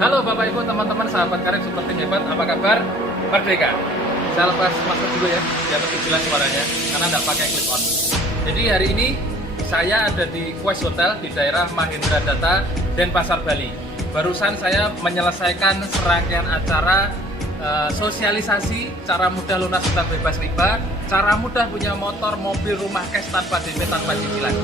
Halo Bapak Ibu, teman-teman, sahabat karib super tim hebat, apa kabar? Merdeka. Saya lepas masker dulu ya, biar lebih jelas suaranya, karena tidak pakai clip on. Jadi hari ini saya ada di Quest Hotel di daerah Mahendra Data, Denpasar, Bali. Barusan saya menyelesaikan serangkaian acara sosialisasi cara mudah lunas utang bebas riba, cara mudah punya motor, mobil, rumah cash tanpa DP, tanpa cicilan.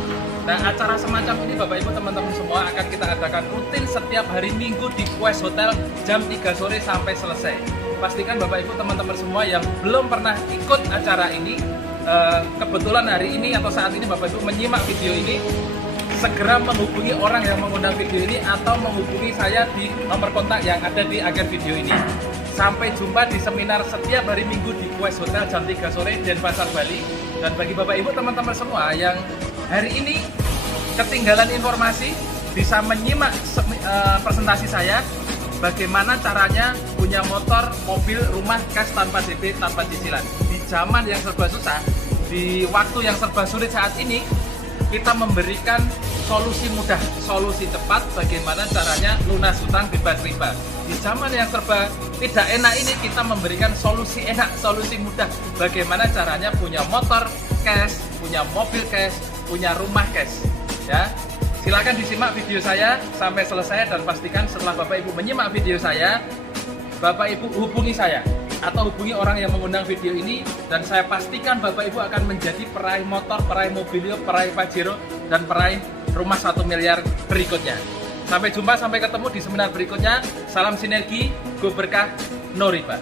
Nah, acara semacam ini Bapak Ibu teman-teman semua akan kita adakan rutin setiap hari Minggu di Quest Hotel jam 3 sore sampai selesai. Pastikan Bapak Ibu teman-teman semua yang belum pernah ikut acara ini, kebetulan hari ini atau saat ini Bapak Ibu menyimak video ini, segera menghubungi orang yang mengundang video ini atau menghubungi saya di nomor kontak yang ada di akhir video ini. Sampai jumpa di seminar setiap hari Minggu di Quest Hotel jam 3 sore Denpasar, Bali. Dan bagi Bapak Ibu teman-teman semua yang hari ini ketinggalan informasi, bisa menyimak presentasi saya bagaimana caranya punya motor, mobil, rumah cash tanpa DP, tanpa cicilan. Di zaman yang serba susah, di waktu yang serba sulit saat ini, kita memberikan solusi mudah, solusi cepat bagaimana caranya lunas hutang bebas riba. Di zaman yang serba tidak enak ini, kita memberikan solusi enak, solusi mudah bagaimana caranya punya motor cash, punya mobil cash, punya rumah cash. Ya, silakan disimak video saya sampai selesai dan pastikan setelah Bapak Ibu menyimak video saya, Bapak Ibu hubungi saya atau hubungi orang yang mengundang video ini, dan saya pastikan Bapak Ibu akan menjadi peraih motor, peraih mobilio, peraih Pajero, dan peraih rumah 1 miliar berikutnya. Sampai jumpa, sampai ketemu di seminar berikutnya. Salam sinergi, go berkah, no riba.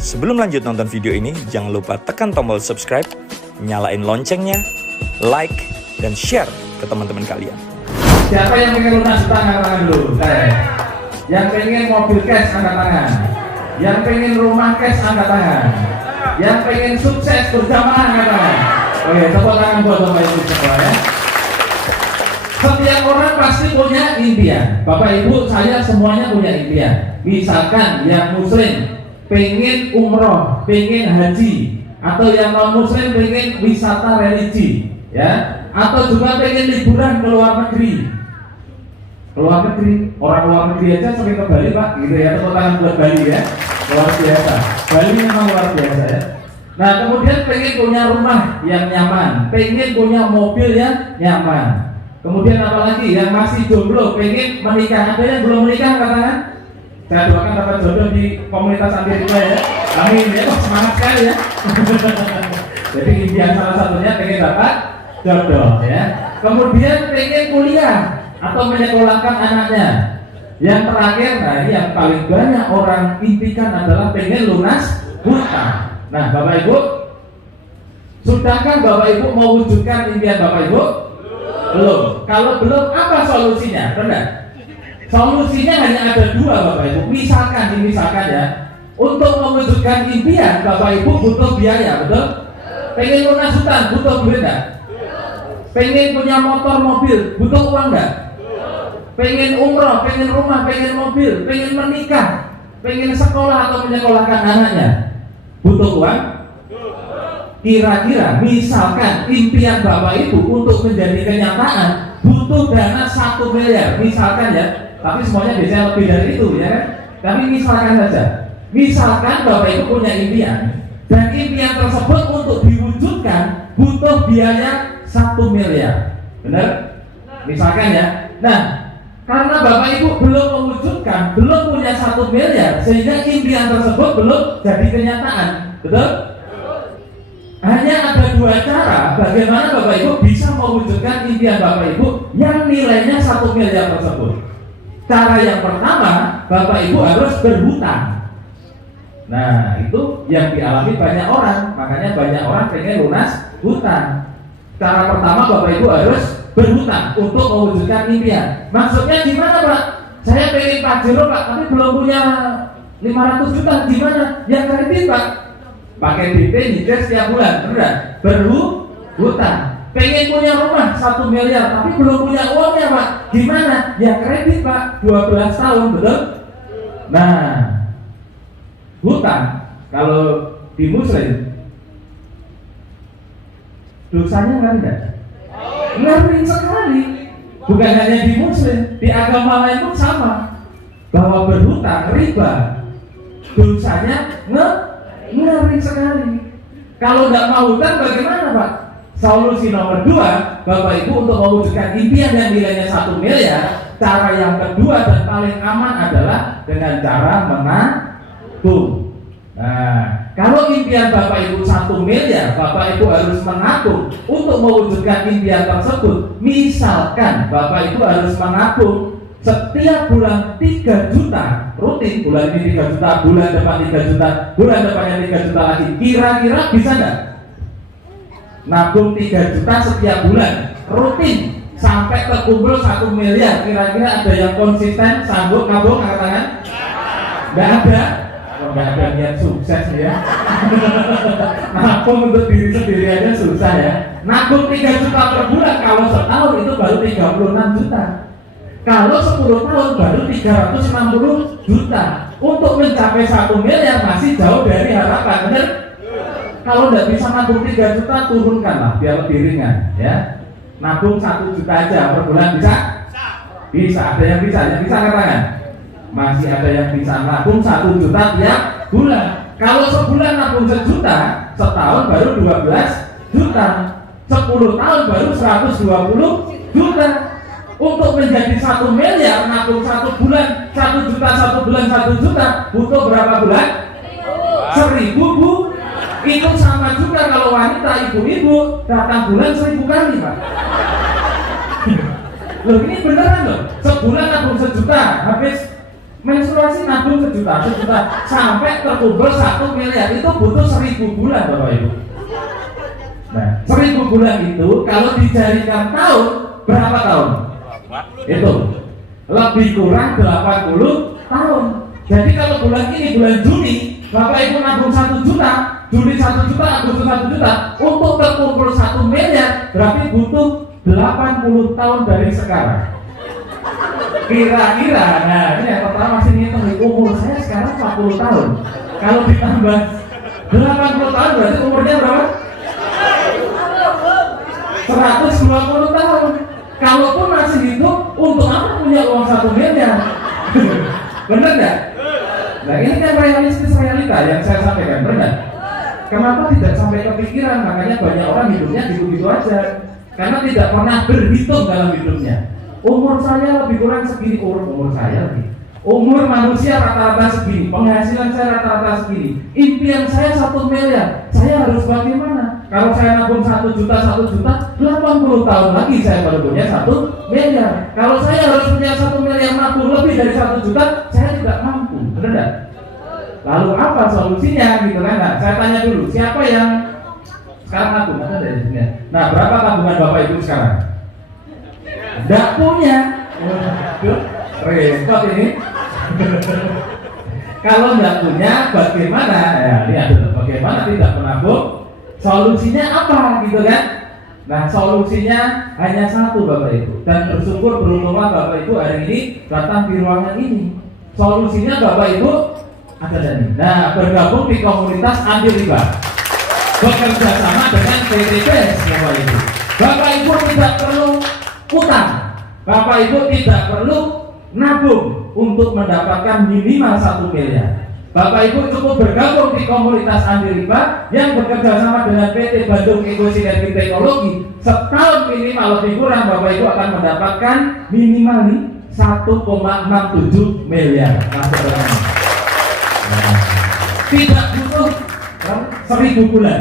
Sebelum lanjut nonton video ini, jangan lupa tekan tombol subscribe, nyalain loncengnya, like, dan share ke teman-teman kalian. Siapa yang pengen lunas hutang angkat tangan dulu? Saya. Yang pengen mobil cash angkat tangan. Yang pengen rumah cash angkat tangan. Yang pengen sukses berjamaah angkat tangan. Oke, tepuk tangan buat Bapak Ibu semua ya. Setiap orang pasti punya impian. Bapak Ibu, saya semuanya punya impian. Misalkan yang muslim pengen umroh, pengen haji, atau yang non muslim pengen wisata religi, ya, atau juga pengen liburan ke luar negeri. Keluar negeri, orang luar negeri aja sering ke Bali Pak, gitu ya. Tepuk tangan buat Bali ya, luar biasa. Bali memang luar biasa ya. Nah, kemudian pengen punya rumah yang nyaman, pengen punya mobil yang nyaman. Kemudian apalagi yang masih jomblo pengen menikah, ada yang belum menikah katakan? Saya doakan dapat jodoh di komunitas anti riba ya. Amin ya, semangat sekali ya. Jadi impian salah satunya pengen dapat jodoh ya. Kemudian pengen kuliah atau menyekolahkan anaknya. Yang terakhir, nah ini yang paling banyak orang impikan adalah pengen lunas hutang. Nah, Bapak Ibu, sudahkah Bapak Ibu mewujudkan impian Bapak Ibu? Belum. Kalau belum, apa solusinya? Benar. Solusinya hanya ada dua Bapak Ibu. Misalkan ya, untuk mewujudkan impian Bapak Ibu butuh biaya, betul? Pengen lunas hutang butuh duit enggak? Pengen punya motor mobil butuh uang enggak? Pengen umroh, pengen rumah, pengen mobil, pengen menikah, pengen sekolah atau menyekolahkan anaknya butuh uang? Kira-kira misalkan impian Bapak Ibu untuk menjadi kenyataan butuh dana 1 miliar misalkan ya, tapi semuanya biasanya lebih dari itu ya kan? Tapi misalkan saja, misalkan Bapak Ibu punya impian dan impian tersebut untuk diwujudkan butuh biaya 1 miliar, benar? Misalkan ya. Nah, karena Bapak Ibu belum mewujudkan, belum punya 1 miliar, sehingga impian tersebut belum jadi kenyataan, betul? Hanya ada dua cara bagaimana Bapak Ibu bisa mewujudkan impian Bapak Ibu yang nilainya 1 miliar tersebut. Cara yang pertama, Bapak Ibu harus berhutang. Nah, itu yang dialami banyak orang, makanya banyak orang pengen lunas hutang. Cara pertama, Bapak Ibu harus berhutang untuk mewujudkan impian. Maksudnya gimana Pak? Saya pengen Pajero Pak, tapi belum punya 500 juta, gimana? Yang kredit Pak? Pakai DP nyicil setiap bulan, benar? Berhutang. Pengen punya rumah 1 miliar, tapi belum punya uangnya Pak, gimana? Ya kredit Pak, 12 tahun, betul? Nah, hutang kalau di muslim dosanya kan enggak? Ngeri sekali. Bukan hanya di muslim, di agama lain pun sama. Bahwa berhutang, riba, dosanya ngeri sekali. Kalau nggak mau hutang bagaimana Pak? Solusi nomor 2, Bapak Ibu, untuk mewujudkan impian yang nilainya 1 miliar, cara yang kedua dan paling aman adalah dengan cara menabung. Nah, kalau impian Bapak Ibu 1 miliar, Bapak Ibu harus menabung untuk mewujudkan impian tersebut. Misalkan Bapak Ibu harus menabung setiap bulan 3 juta, rutin, bulan ini 3 juta, bulan depan 3 juta, bulan depannya 3 juta lagi. Kira-kira bisa nggak? Nabung 3 juta setiap bulan, rutin, sampai terkumpul 1 miliar. Kira-kira ada yang konsisten sanggup nabung, angkat tangan? Nggak ada. Kalau nggak ada niat sukses ya. Nabung untuk diri sendiri aja susah ya. Nabung 3 juta per bulan, kalau setahun itu baru 36 juta. Kalau 10 tahun baru 360 juta. Untuk mencapai 1 miliar masih jauh dari harapan, benar? Kalau nggak bisa nabung 3 juta, turunkanlah biar lebih ringan ya. Nabung 1 juta aja per bulan bisa? Bisa, ada yang bisa katakan. Masih ada yang bisa nabung 1 juta tiap bulan. Kalau sebulan nabung 1 juta, setahun baru 12 juta. 10 tahun baru 120 juta. Untuk menjadi 1 miliar, nabung 1 bulan 1 juta, 1 bulan 1 juta, butuh berapa bulan? 1000 Bu. Itu sama juga kalau wanita ibu-ibu datang bulan 1000 kali Pak. Loh ini beneran loh. Sebulan nabung 1 juta, habis menstruasi nabung 1 juta, sampai terkumpul 1 miliar, itu butuh 1000 bulan Bapak Ibu. Nah, 1000 bulan itu kalau dijadikan tahun, berapa tahun? Itu lebih kurang 80 tahun. Jadi kalau bulan ini, bulan Juni, Bapak Ibu nabung 1 juta, Juli 1 juta, Agustus 1 juta, untuk terkumpul 1 miliar berarti butuh 80 tahun dari sekarang. Kira-kira, nah ini yang pertama masih ngitung, umur saya sekarang 40 tahun. Kalau ditambah 80 tahun berarti umurnya berapa? 120 tahun. Kalaupun masih hidup, untuk apa punya uang 1 miliar? Bener nggak? Nah ini kan realita yang saya sampaikan, benar? Kenapa tidak sampai kepikiran? Makanya banyak orang hidupnya gitu-gitu aja, karena tidak pernah berhitung dalam hidupnya. Umur saya lebih kurang segini, umur saya lebih. Umur manusia rata-rata segini, penghasilan saya rata-rata segini. Impian saya 1 miliar, saya harus bagaimana? Kalau saya nabung 1 juta, 80 tahun lagi saya baru punya 1 miliar. Kalau saya harus punya 1 miliar nabung lebih dari 1 juta, saya tidak mampu, benar tidak? Lalu apa solusinya gitu kan? Nah, saya tanya dulu, siapa yang sekarang nabung? Ada dari sini. Nah, berapa tabungan Bapak Ibu sekarang? Tidak punya. Repot ini. Kalau tidak punya, bagaimana? Ya, lihat dulu, bagaimana tidak menabung? Solusinya apa gitu kan? Nah, solusinya hanya satu Bapak Ibu. Dan bersyukur beruntunglah Bapak Ibu hari ini datang di ruangan ini. Solusinya Bapak Ibu ada tadi. Nah, bergabung di komunitas anti riba, bekerja sama dengan PTBS Bapak Ibu. Bapak Ibu tidak perlu utang, Bapak Ibu tidak perlu nabung untuk mendapatkan minimal 1 miliar. Bapak Ibu cukup bergabung di komunitas anti riba yang bekerja sama dengan PT Bandung Eko Sinergi Teknologi. Setahun minimal lebih kurang Bapak Ibu akan mendapatkan minimal 1,67 miliar masuk ke dalam. Tidak butuh 1000 bulan,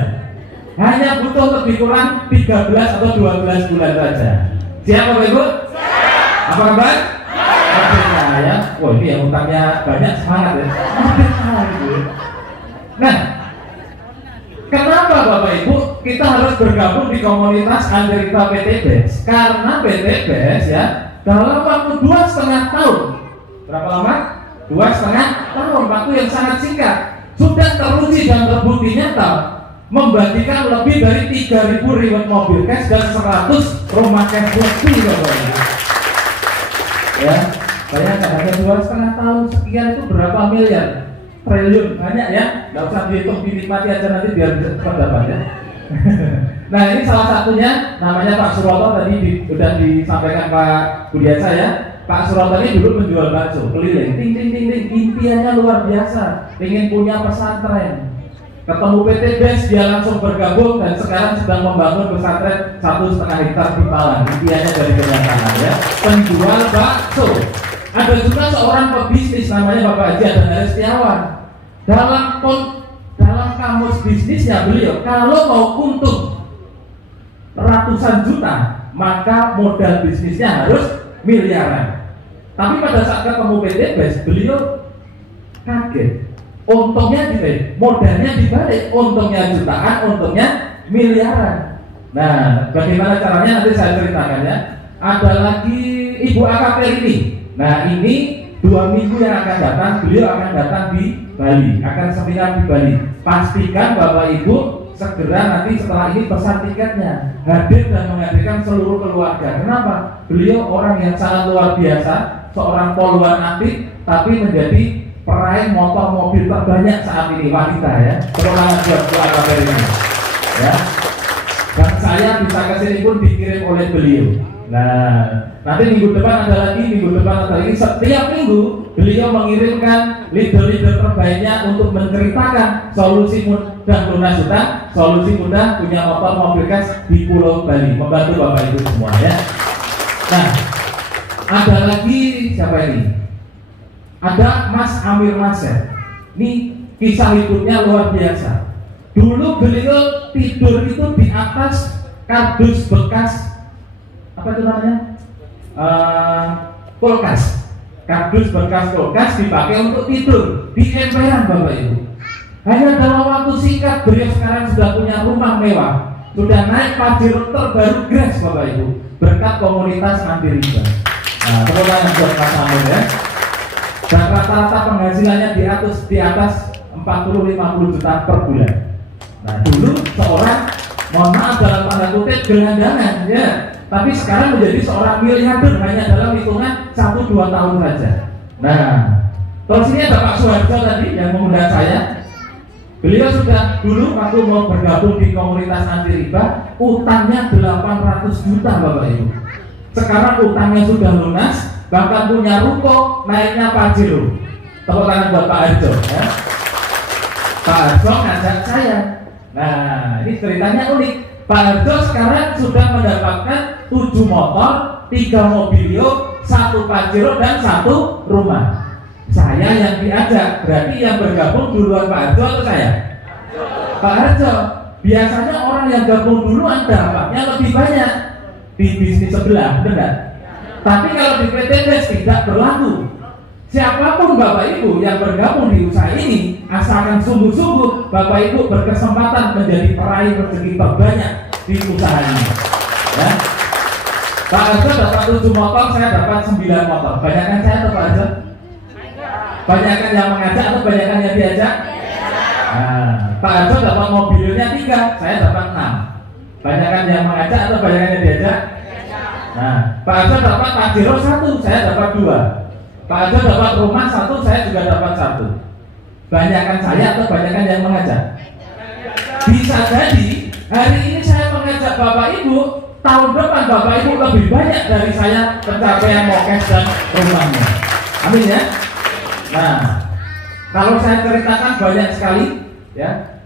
hanya butuh lebih kurang 13 atau 12 bulan saja. Siap Bapak Ibu? Apa kabar? Ya, wah ini yang utangnya banyak, semangat ya. Nah, kenapa Bapak Ibu kita harus bergabung di komunitas anti riba PTBS? Karena PTBS ya dalam waktu 2,5 tahun, berapa lama? 2,5 tahun, waktu yang sangat singkat, sudah teruji dan terbukti nyata membagikan lebih dari 3.000 reward mobil cash dan 100 rumah cash bukti Bapak Ibu. Ya, bayangkan hanya 2,5 tahun sekian itu berapa miliar? Triliun, banyak ya, nggak usah dihitung, dinikmati aja nanti biar cepat dapat ya. Nah ini salah satunya, namanya Pak Suroto, tadi sudah disampaikan Pak Budiasa ya. Pak Suroto ini dulu menjual bakso keliling, ting ting ting ting, impiannya luar biasa, ingin punya pesantren. Ketemu PT BES, dia langsung bergabung dan sekarang sedang membangun pesantren 1,5 hektar di Malang. Impiannya dari kenyataan ya. Penjual bakso. Ada juga seorang pebisnis namanya Bapak Haji Adnan Setiawan. Dalam kamus bisnisnya beliau, kalau mau untung ratusan juta, maka modal bisnisnya harus miliaran. Tapi pada saat ketemu PT BES, beliau kaget. Untungnya dibalik, modalnya dibalik, untungnya jutaan, untungnya miliaran. Nah, bagaimana caranya nanti saya ceritakan ya. Ada lagi Ibu AKP ini. Nah, ini 2 minggu yang akan datang, beliau akan datang di Bali, akan seminar di Bali. Pastikan Bapak Ibu segera nanti setelah ini pesan tiketnya, hadir dan menghadirkan seluruh keluarga. Kenapa? Beliau orang yang sangat luar biasa, seorang poluan aktif, tapi menjadi peraih motor mobil terbanyak saat ini, wanita ya. Perorangan buat AKP ini ya. Dan saya bisa kesini pun dikirim oleh beliau. Nah, nanti minggu depan ada lagi, setiap minggu beliau mengirimkan leader-leader terbaiknya untuk menceritakan solusi mudah lunas hutang, solusi mudah punya motor mobil gas di Pulau Bali, membantu Bapak Ibu semua ya. Nah, ada lagi siapa ini? Ada Mas Amir Maser. Ini kisah hidupnya luar biasa. Dulu beliau tidur itu di atas kardus bekas, apa itu namanya? Kulkas. Kardus bekas kulkas dipakai untuk tidur di emperan Bapak Ibu. Hanya dalam waktu singkat beliau sekarang sudah punya rumah mewah, sudah naik pajero terbaru Grace Bapak Ibu, berkat komunitas anti riba. Nah, tepuk tangan buat Mas Amir ya. Dan rata-rata penghasilannya di atas 40-50 juta per bulan. Nah, dulu seorang, mohon maaf dalam tanda kutip, gelandangan ya, tapi sekarang menjadi seorang miliarder hanya dalam hitungan 1-2 tahun saja. Nah, terus ini ada Pak Suharjo tadi yang mengundang saya. Beliau sudah dulu waktu mau bergabung di komunitas anti riba, utangnya 800 juta Bapak Ibu. Sekarang utangnya sudah lunas, bahkan punya ruko, naiknya pajero. Tepuk tangan buat Pak Harjo ya. Pak Harjo ngajak saya. Nah, ini ceritanya unik. Pak Harjo sekarang sudah mendapatkan 7 motor, 3 mobilio, 1 pajero dan 1 rumah. Saya yang diajak, berarti yang bergabung duluan Pak Harjo atau saya? Pak Harjo. Biasanya orang yang gabung duluan dapatnya lebih banyak di bisnis sebelah, benar? Tapi kalau di PT BES tidak berlaku. Siapapun Bapak Ibu yang bergabung di usaha ini, asalkan sungguh-sungguh, Bapak Ibu berkesempatan menjadi peraih rezeki terbanyak di usaha ini. Ya. Pak Harjo dapat 7 motor, saya dapat 9 motor. Banyakkan saya atau Pak Harjo? Banyakkan yang mengajak atau banyakkan yang diajak? Nah, Pak Harjo dapat mobilnya 3, saya dapat 6. Banyakkan yang mengajak atau banyakkan yang diajak? Nah, Pak Harjo dapat pajero 1, saya dapat 2. Pak Harjo dapat rumah 1, saya juga dapat 1. Banyakkan saya atau banyakkan yang mengajak? Bisa jadi hari ini saya mengajak Bapak Ibu, tahun depan Bapak Ibu lebih banyak dari saya pencapaian mokes dan rumahnya. Amin ya. Nah, kalau saya ceritakan banyak sekali ya.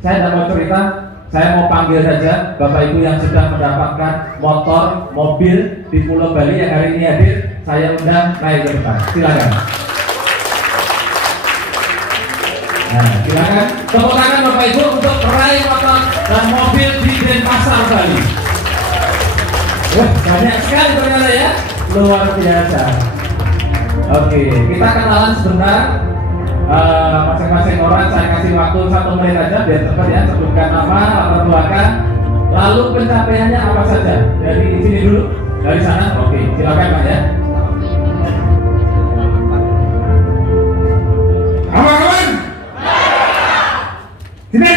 Saya tidak mau cerita. Saya mau panggil saja Bapak Ibu yang sudah mendapatkan motor, mobil di Pulau Bali yang hari ini hadir, saya undang naik ke depan. Silakan. Nah, silakan. Tepuk tangan Bapak Ibu untuk peraih motor dan mobil di Denpasar Bali. Wah, banyak sekali ternyata ya, luar biasa. Oke, kita kenalan sebentar. Masing-masing orang saya kasih waktu 1 menit aja biar cepat ya, sebutkan nama, latar belakang, lalu pencapaiannya apa saja. Dari sini dulu, dari sana. Oke, silakan Pak ya. Aman. Sini.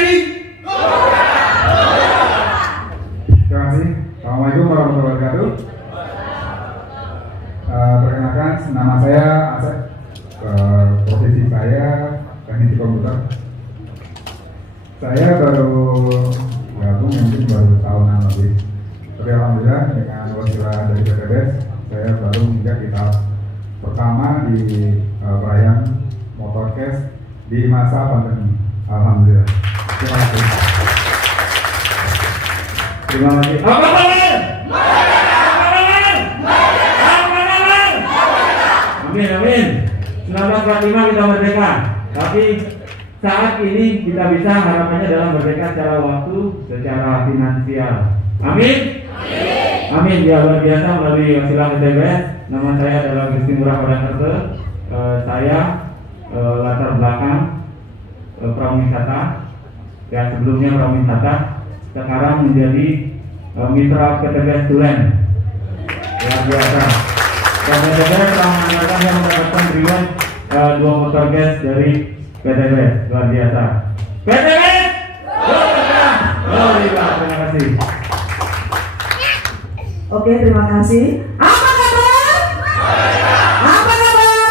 Terima kasih. Assalamualaikum warahmatullahi wabarakatuh. Perkenalkan, nama saya Asep. Profesi saya teknisi komputer. Saya baru gabung mungkin baru tahunan lebih. Tapi alhamdulillah dengan wasilah dari PTBES saya baru menginjak di tahap pertama di perayaan Motorcast di masa pandemi. Alhamdulillah. Terima kasih. Terima kasih. Amin, amin. 1945 kita merdeka. Tapi saat ini kita bisa harapannya dalam merdeka secara waktu, secara finansial. Amin. Amin. Ya, luar biasa melalui wasilah PTBES. Nama saya adalah Gusti Ngurah Pradana. Saya latar belakang prawisata. Ya, sebelumnya prawisata, sekarang menjadi mitra PTBES Tulen. Luar biasa. Dan PTBES telah menganggarkan yang mendapatkan reward 2 motor gas dari PTBES. Luar biasa. PTBES! Terima kasih. Oke, terima kasih. Apa kabar? Apa kabar?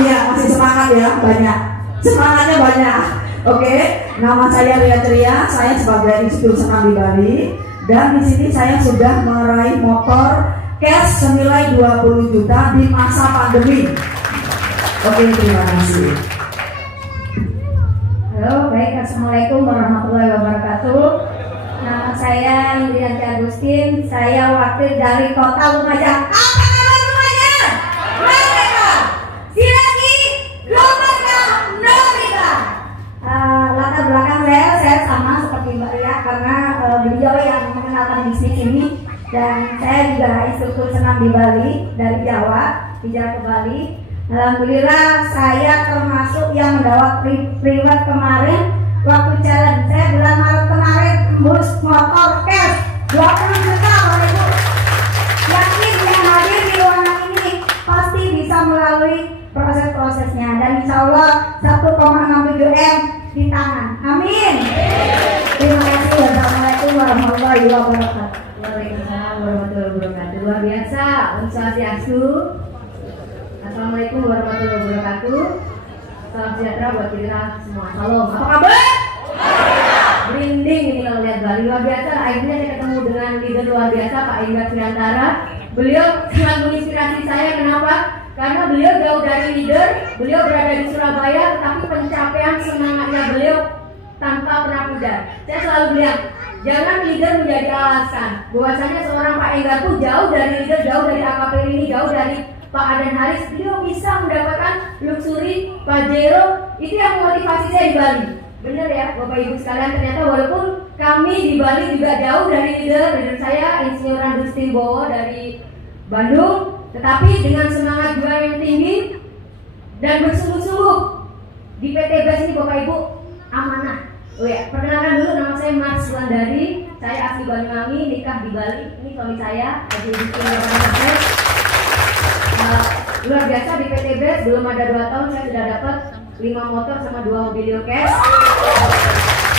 Iya, masih semangat ya, banyak. Semangatnya banyak. Oke, nama saya Ria Tria, saya sebagai instruktur senam di Bali, dan di sini saya sudah meraih motor cash senilai 20 juta di masa pandemi. Oke, terima kasih. Halo, baik, assalamualaikum warahmatullahi wabarakatuh. Nama saya Indrianti Agustin, saya wakil dari Kota Lumajang. Apa kabar Lumajang? Merdeka! Silaki, Lumajang, Merdeka! Latar belakang saya sama seperti Mbak Ria karena beliau yang mengenalkan bisnis ini, dan saya juga instruktur senam di Bali dari Jawa, hijrah ke Bali. Alhamdulillah saya termasuk yang mendapat reward kemarin waktu challenge. Saya bulan Maret kemarin tembus motor cash 20 juta Bapak Ibu. Yakin yang hadir di ruangan ini pasti bisa melalui proses-prosesnya, dan insya Allah 1,67 M di tangan. Amin. Terima kasih. Wassalamualaikum warahmatullahi wabarakatuh. Waalaikumsalam warahmatullahi wabarakatuh. Luar biasa. Om Swastiastu. Assalamualaikum warahmatullahi wabarakatuh. Salam sejahtera buat kita semua. Salam. Apa kabar? Merinding ini kalau lihat Bali. Luar biasa. Akhirnya saya ketemu dengan leader luar biasa Pak Indra Firantara. Beliau sangat menginspirasi saya. Kenapa? Karena beliau jauh dari leader. Beliau berada di Surabaya, tetapi pencapaian semangatnya beliau tanpa pernah pudar. Saya selalu bilang, jangan leader menjadi alasan. Bahwasanya seorang Pak Enggar tuh jauh dari leader, jauh dari AKP ini, jauh dari Pak Adan Haris. Beliau bisa mendapatkan luxury Pajero. Itu yang memotivasi saya di Bali. Bener ya Bapak Ibu sekalian, ternyata walaupun kami di Bali juga jauh dari leader saya Insinyur Andrustin Bowo dari Bandung, tetapi dengan semangat juang yang tinggi dan bersungguh-sungguh di PTBES ini Bapak Ibu amanah. Oh ya, perkenalkan dulu, nama saya Mars Wulandari, saya asli Banyuwangi, nikah di Bali. Ini suami saya, Haji Bikin luar biasa di PTBES, belum ada 2 tahun saya sudah dapat 5 motor sama 2 mobil cash.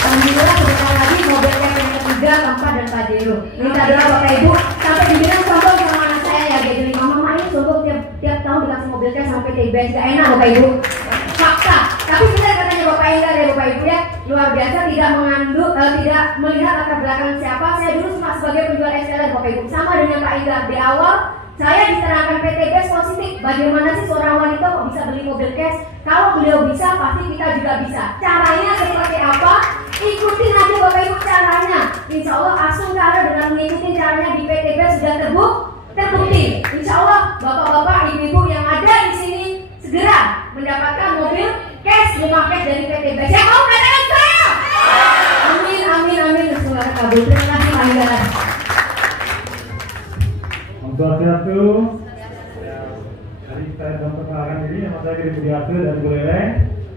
Alhamdulillah sebentar lagi mobil cash yang ketiga, keempat, dan Pajero. Minta doa Bapak Ibu, sampai dibilang sombong sama anak saya ya, jadi mama ini sombong tiap tahun dikasih mobil cash sampai PTBES, gak enak Bapak Ibu. Fakta, tapi benar katanya Bapak Enggar ya Bapak Ibu ya, luar biasa, tidak mengandung, tidak melihat latar belakang siapa. Saya dulu cuma sebagai penjual XLR Bapak Ibu, sama dengan Pak Enggar. Di awal saya diterangkan PTBES positif, bagaimana sih seorang wanita kok bisa beli mobil cash? Kalau beliau bisa, pasti kita juga bisa. Caranya seperti apa? Ikutin aja Bapak Ibu caranya. Insya Allah Asungkara dengan mengikuti caranya di PTBES sudah terbukti. Insya Allah bapak-bapak, ibu-ibu yang ada di sini segera mendapatkan mobil cash, rumah cash dari PTBES. Yang mau katakan saya? Amin, amin, amin. Semoga kabul. Terima kasih Pak Enggar. Om Swastiastu. Tadi saya sudah perkenalkan diri, nama saya Giri Budiarto dari Buleleng.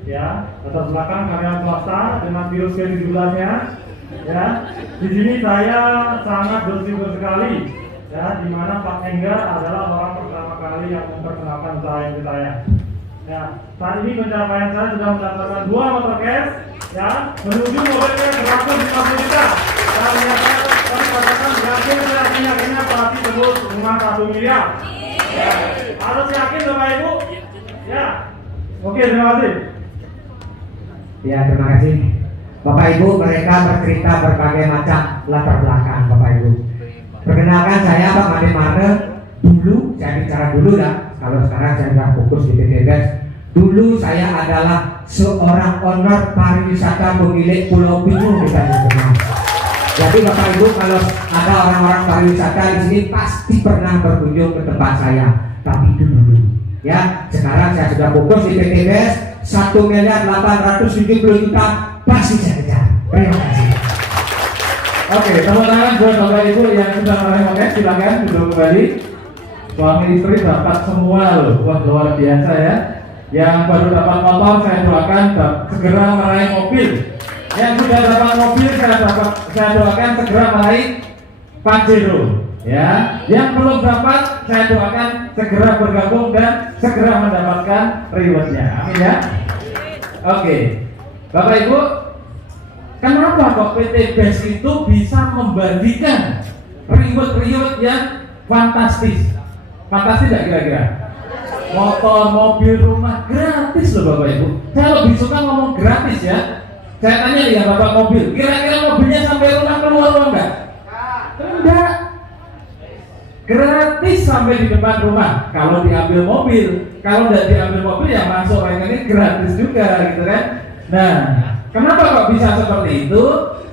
Ya, latar belakang karyawan swasta dengan virus ke-17-nya. Ya, di sini saya sangat bersyukur sekali. Ya, di mana Pak Enggar adalah orang pertama kali yang memperkenalkan usaha ini saya. Ya, saat ini pencapaian saya sudah mendapatkan 2 motor cash, ya, menuju mobil cash 150 juta. Dan menyatakan kami katakan yakin saya akhirnya pasti tembus rumah 1 miliar. Ya, harus yakin Bapak Ibu. Ya, oke, terima kasih. Ya, terima kasih. Bapak Ibu, mereka bercerita berbagai macam latar belakang Bapak Ibu. Perkenalkan, saya Pak Made Marne. Dulu, saya bicara dulu lah. Kalau sekarang saya sudah fokus di PTBES. Dulu saya adalah seorang owner pariwisata pemilik Pulau Pinyu di Tanjung Pinang. Jadi Bapak Ibu, kalau ada orang-orang pariwisata di sini pasti pernah berkunjung ke tempat saya. Tapi itu dulu. Ya, sekarang saya sudah fokus di PTBES. 1.870.000.000 pasti saya kejar. Terima kasih. Oke, tepuk tangan buat Bapak Ibu yang sudah meraih. Silakan duduk kembali. Suami istri dapat semua loh, wah luar biasa ya. Yang baru dapat motor saya doakan segera meraih mobil. Yang sudah dapat mobil saya doakan segera meraih Pajero. Ya, yang belum dapat saya doakan segera bergabung dan segera mendapatkan rewardnya. Amin ya. Oke, Bapak Ibu, kenapa kok PTBES itu bisa membagikan reward yang fantastis? Fantastis nggak kira-kira? Motor, mobil, rumah gratis loh Bapak Ibu. Saya lebih suka ngomong gratis ya. Saya tanya nih ya Bapak mobil, kira-kira mobilnya sampai rumah keluar uang nggak? Enggak. Gratis sampai di depan rumah. Kalau diambil mobil, kalau tidak diambil mobil ya masuk rekening gratis juga gitu kan. Nah, kenapa kok bisa seperti itu?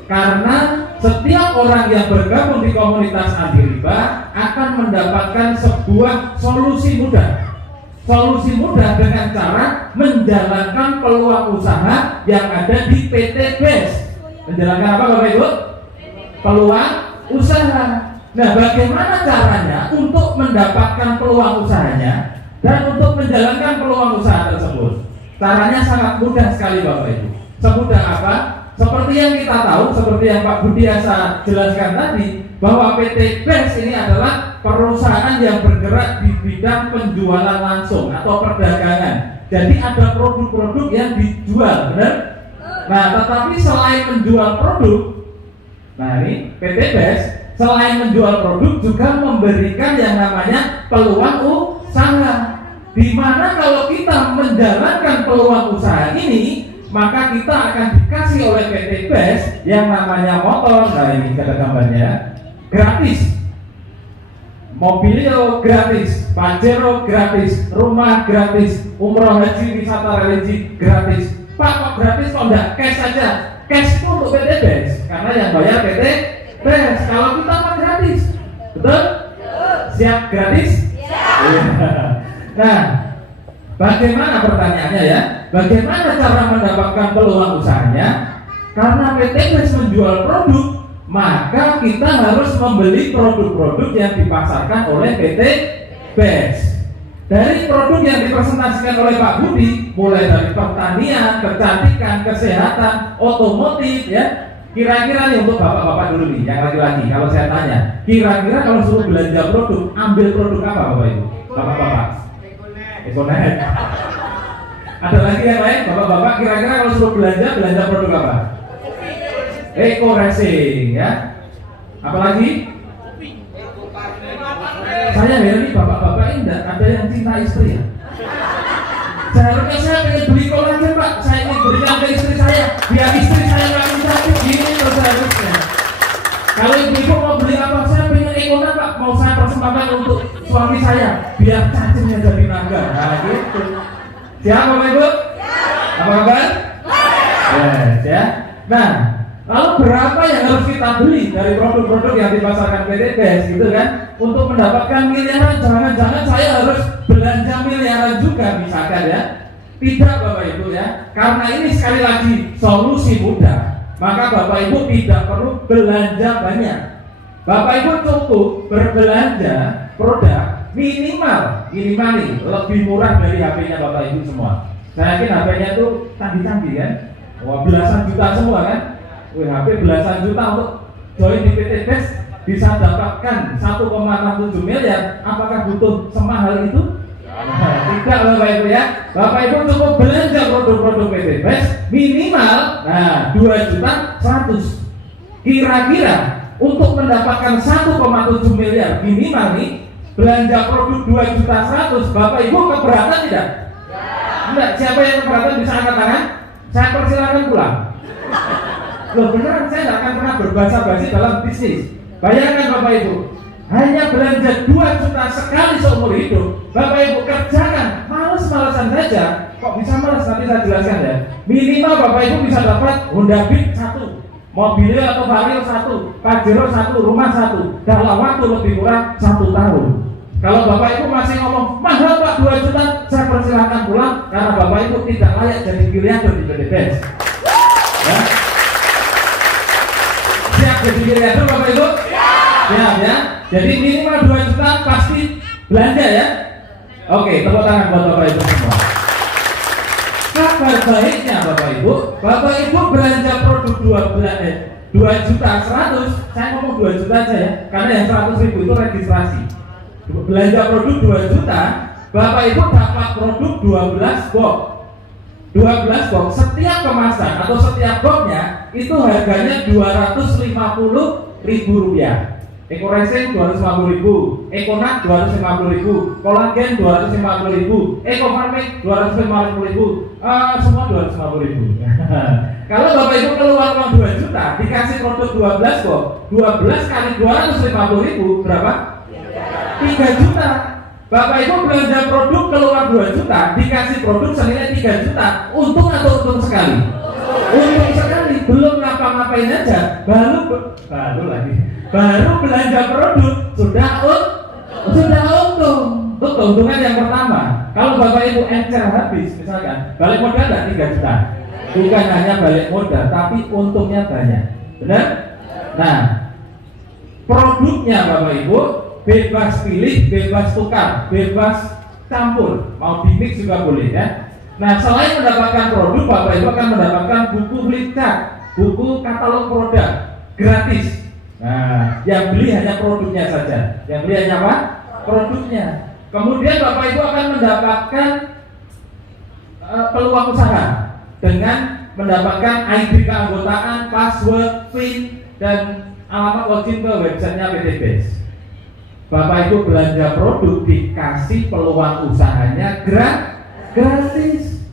Karena setiap orang yang bergabung di komunitas anti riba akan mendapatkan sebuah solusi mudah. Solusi mudah dengan cara menjalankan peluang usaha yang ada di PTBES. Menjalankan apa Bapak Ibu? Peluang usaha. Nah, bagaimana caranya untuk mendapatkan peluang usahanya dan untuk menjalankan peluang usaha tersebut? Caranya sangat mudah sekali Bapak Ibu. Semudah apa? Seperti yang kita tahu, seperti yang Pak Budiasa jelaskan tadi, bahwa PTBES ini adalah perusahaan yang bergerak di bidang penjualan langsung atau perdagangan. Jadi ada produk-produk yang dijual, benar? Nah, tetapi selain menjual produk, nah ini PTBES selain menjual produk juga memberikan yang namanya peluang usaha. Di mana kalau kita menjalankan peluang usaha ini, maka kita akan dikasih oleh PTBES yang namanya motor. Nah ini ada gambarnya, gratis. Mobilio gratis, Pajero gratis, rumah gratis, umroh haji wisata religi gratis. Pak kok gratis kok enggak cash saja? Cash itu untuk PTBES karena yang bayar PTBES. Kalau kita mah gratis, betul? Siap gratis? Nah, bagaimana pertanyaannya ya? Bagaimana cara mendapatkan peluang usahanya? Karena PTBES menjual produk, maka kita harus membeli produk-produk yang dipasarkan oleh PTBES. Dari produk yang dipresentasikan oleh Pak Budi, mulai dari pertanian, kecantikan, kesehatan, otomotif, ya. Kira-kira nih untuk bapak-bapak dulu nih, yang laki-laki. Kalau saya tanya, kira-kira kalau suruh belanja produk, ambil produk apa Bapak Ibu? Bapak-bapak? Ekonet. Ada lagi yang lain, bapak-bapak kira-kira kalau suruh belanja produk apa? Eko Racing, ya. Apalagi? Saya heran nih bapak-bapak ini ada yang cinta istri ya. Seharusnya saya ingin beli kolagen Pak, saya ingin berikan ke istri saya, biar istri saya nggak sakit gini terus seharusnya. Kalau ibu mau beli apa, saya pengen Ekonet Pak, mau saya persembahkan untuk suami saya, biar cacingnya jadi naga. Nah gitu. Siap Bapak Ibu? Apa kabar? Yes, ya. Nah, lalu berapa yang harus kita beli dari produk-produk yang dipasarkan PTBES gitu kan? Untuk mendapatkan miliaran, jangan-jangan saya harus belanja miliaran juga misalkan ya. Tidak Bapak Ibu ya. Karena ini sekali lagi solusi mudah. Maka Bapak Ibu tidak perlu belanja banyak. Bapak Ibu cukup berbelanja produk minimal nih lebih murah dari HP-nya Bapak Ibu semua. Saya yakin HP-nya itu canggih-canggih kan? Wah, belasan juta semua kan? HP belasan juta untuk join di PTBES bisa dapatkan 1,67 miliar. Apakah butuh semahal itu? Tidak Bapak Ibu ya. Bapak Ibu cukup belanja produk-produk PTBES minimal 2.100.000. Kira-kira untuk mendapatkan 1,7 miliar minimal nih, belanja produk 2.100.000, Bapak Ibu keberatan tidak? Enggak. Siapa yang keberatan bisa angkat tangan? Saya persilakan pulang. Loh beneran, saya nggak akan pernah berbasa-basi dalam bisnis. Bayangkan Bapak Ibu, hanya belanja 2 juta sekali seumur hidup. Bapak Ibu kerjakan, males-malesan saja. Kok bisa males? Nanti saya jelaskan ya. Minimal Bapak Ibu bisa dapat Honda Beat 1, mobilnya atau Vario 1, Pajero 1, rumah 1 dalam waktu lebih kurang 1 tahun. Kalau Bapak Ibu masih ngomong mahal Pak 2 juta, saya persilahkan pulang karena Bapak Ibu tidak layak jadi miliarder di PT BES. Ya? Siap jadi miliarder Bapak Ibu? Siap ya. Jadi minimal 2 juta pasti belanja ya. Oke, tepuk tangan buat Bapak Ibu semua. Kabar baiknya Bapak Ibu belanja produk 2 juta 100, saya ngomong 2 juta aja ya, karena yang 100.000 itu registrasi. Belanja produk 2 juta, Bapak Ibu dapat produk 12 box. 12 box, setiap kemasan atau setiap boxnya itu harganya Rp250.000. Eco-Racing 250.000, Econak 250.000, Kolagen 250.000, Eco-Farming 250.000, semua 250.000. Kalau Bapak Ibu keluar uang 2 juta, dikasih produk 12 kok, 12 kali 250.000 berapa? 3 juta. Bapak Ibu belanja produk keluar 2 juta, dikasih produk senilai 3 juta. Untung atau untung sekali? Untung sekali. Belum ngapa-ngapain aja, baru belanja produk sudah untung. Itu keuntungan yang pertama. Kalau Bapak Ibu encer habis, misalkan balik modal nggak 3 juta, bukan hanya balik modal, tapi untungnya banyak. Benar? Nah, produknya Bapak Ibu bebas pilih, bebas tukar, bebas campur, mau dimix juga boleh ya. Nah, selain mendapatkan produk, Bapak Ibu akan mendapatkan buku flipchart, buku katalog produk gratis. Nah, yang beli hanya produknya saja. Yang beli hanya apa? Produknya. Kemudian Bapak Ibu akan mendapatkan peluang usaha dengan mendapatkan ID keanggotaan, password, PIN, dan alamat login ke websitenya PT BES. Bapak Ibu belanja produk dikasih peluang usahanya gratis.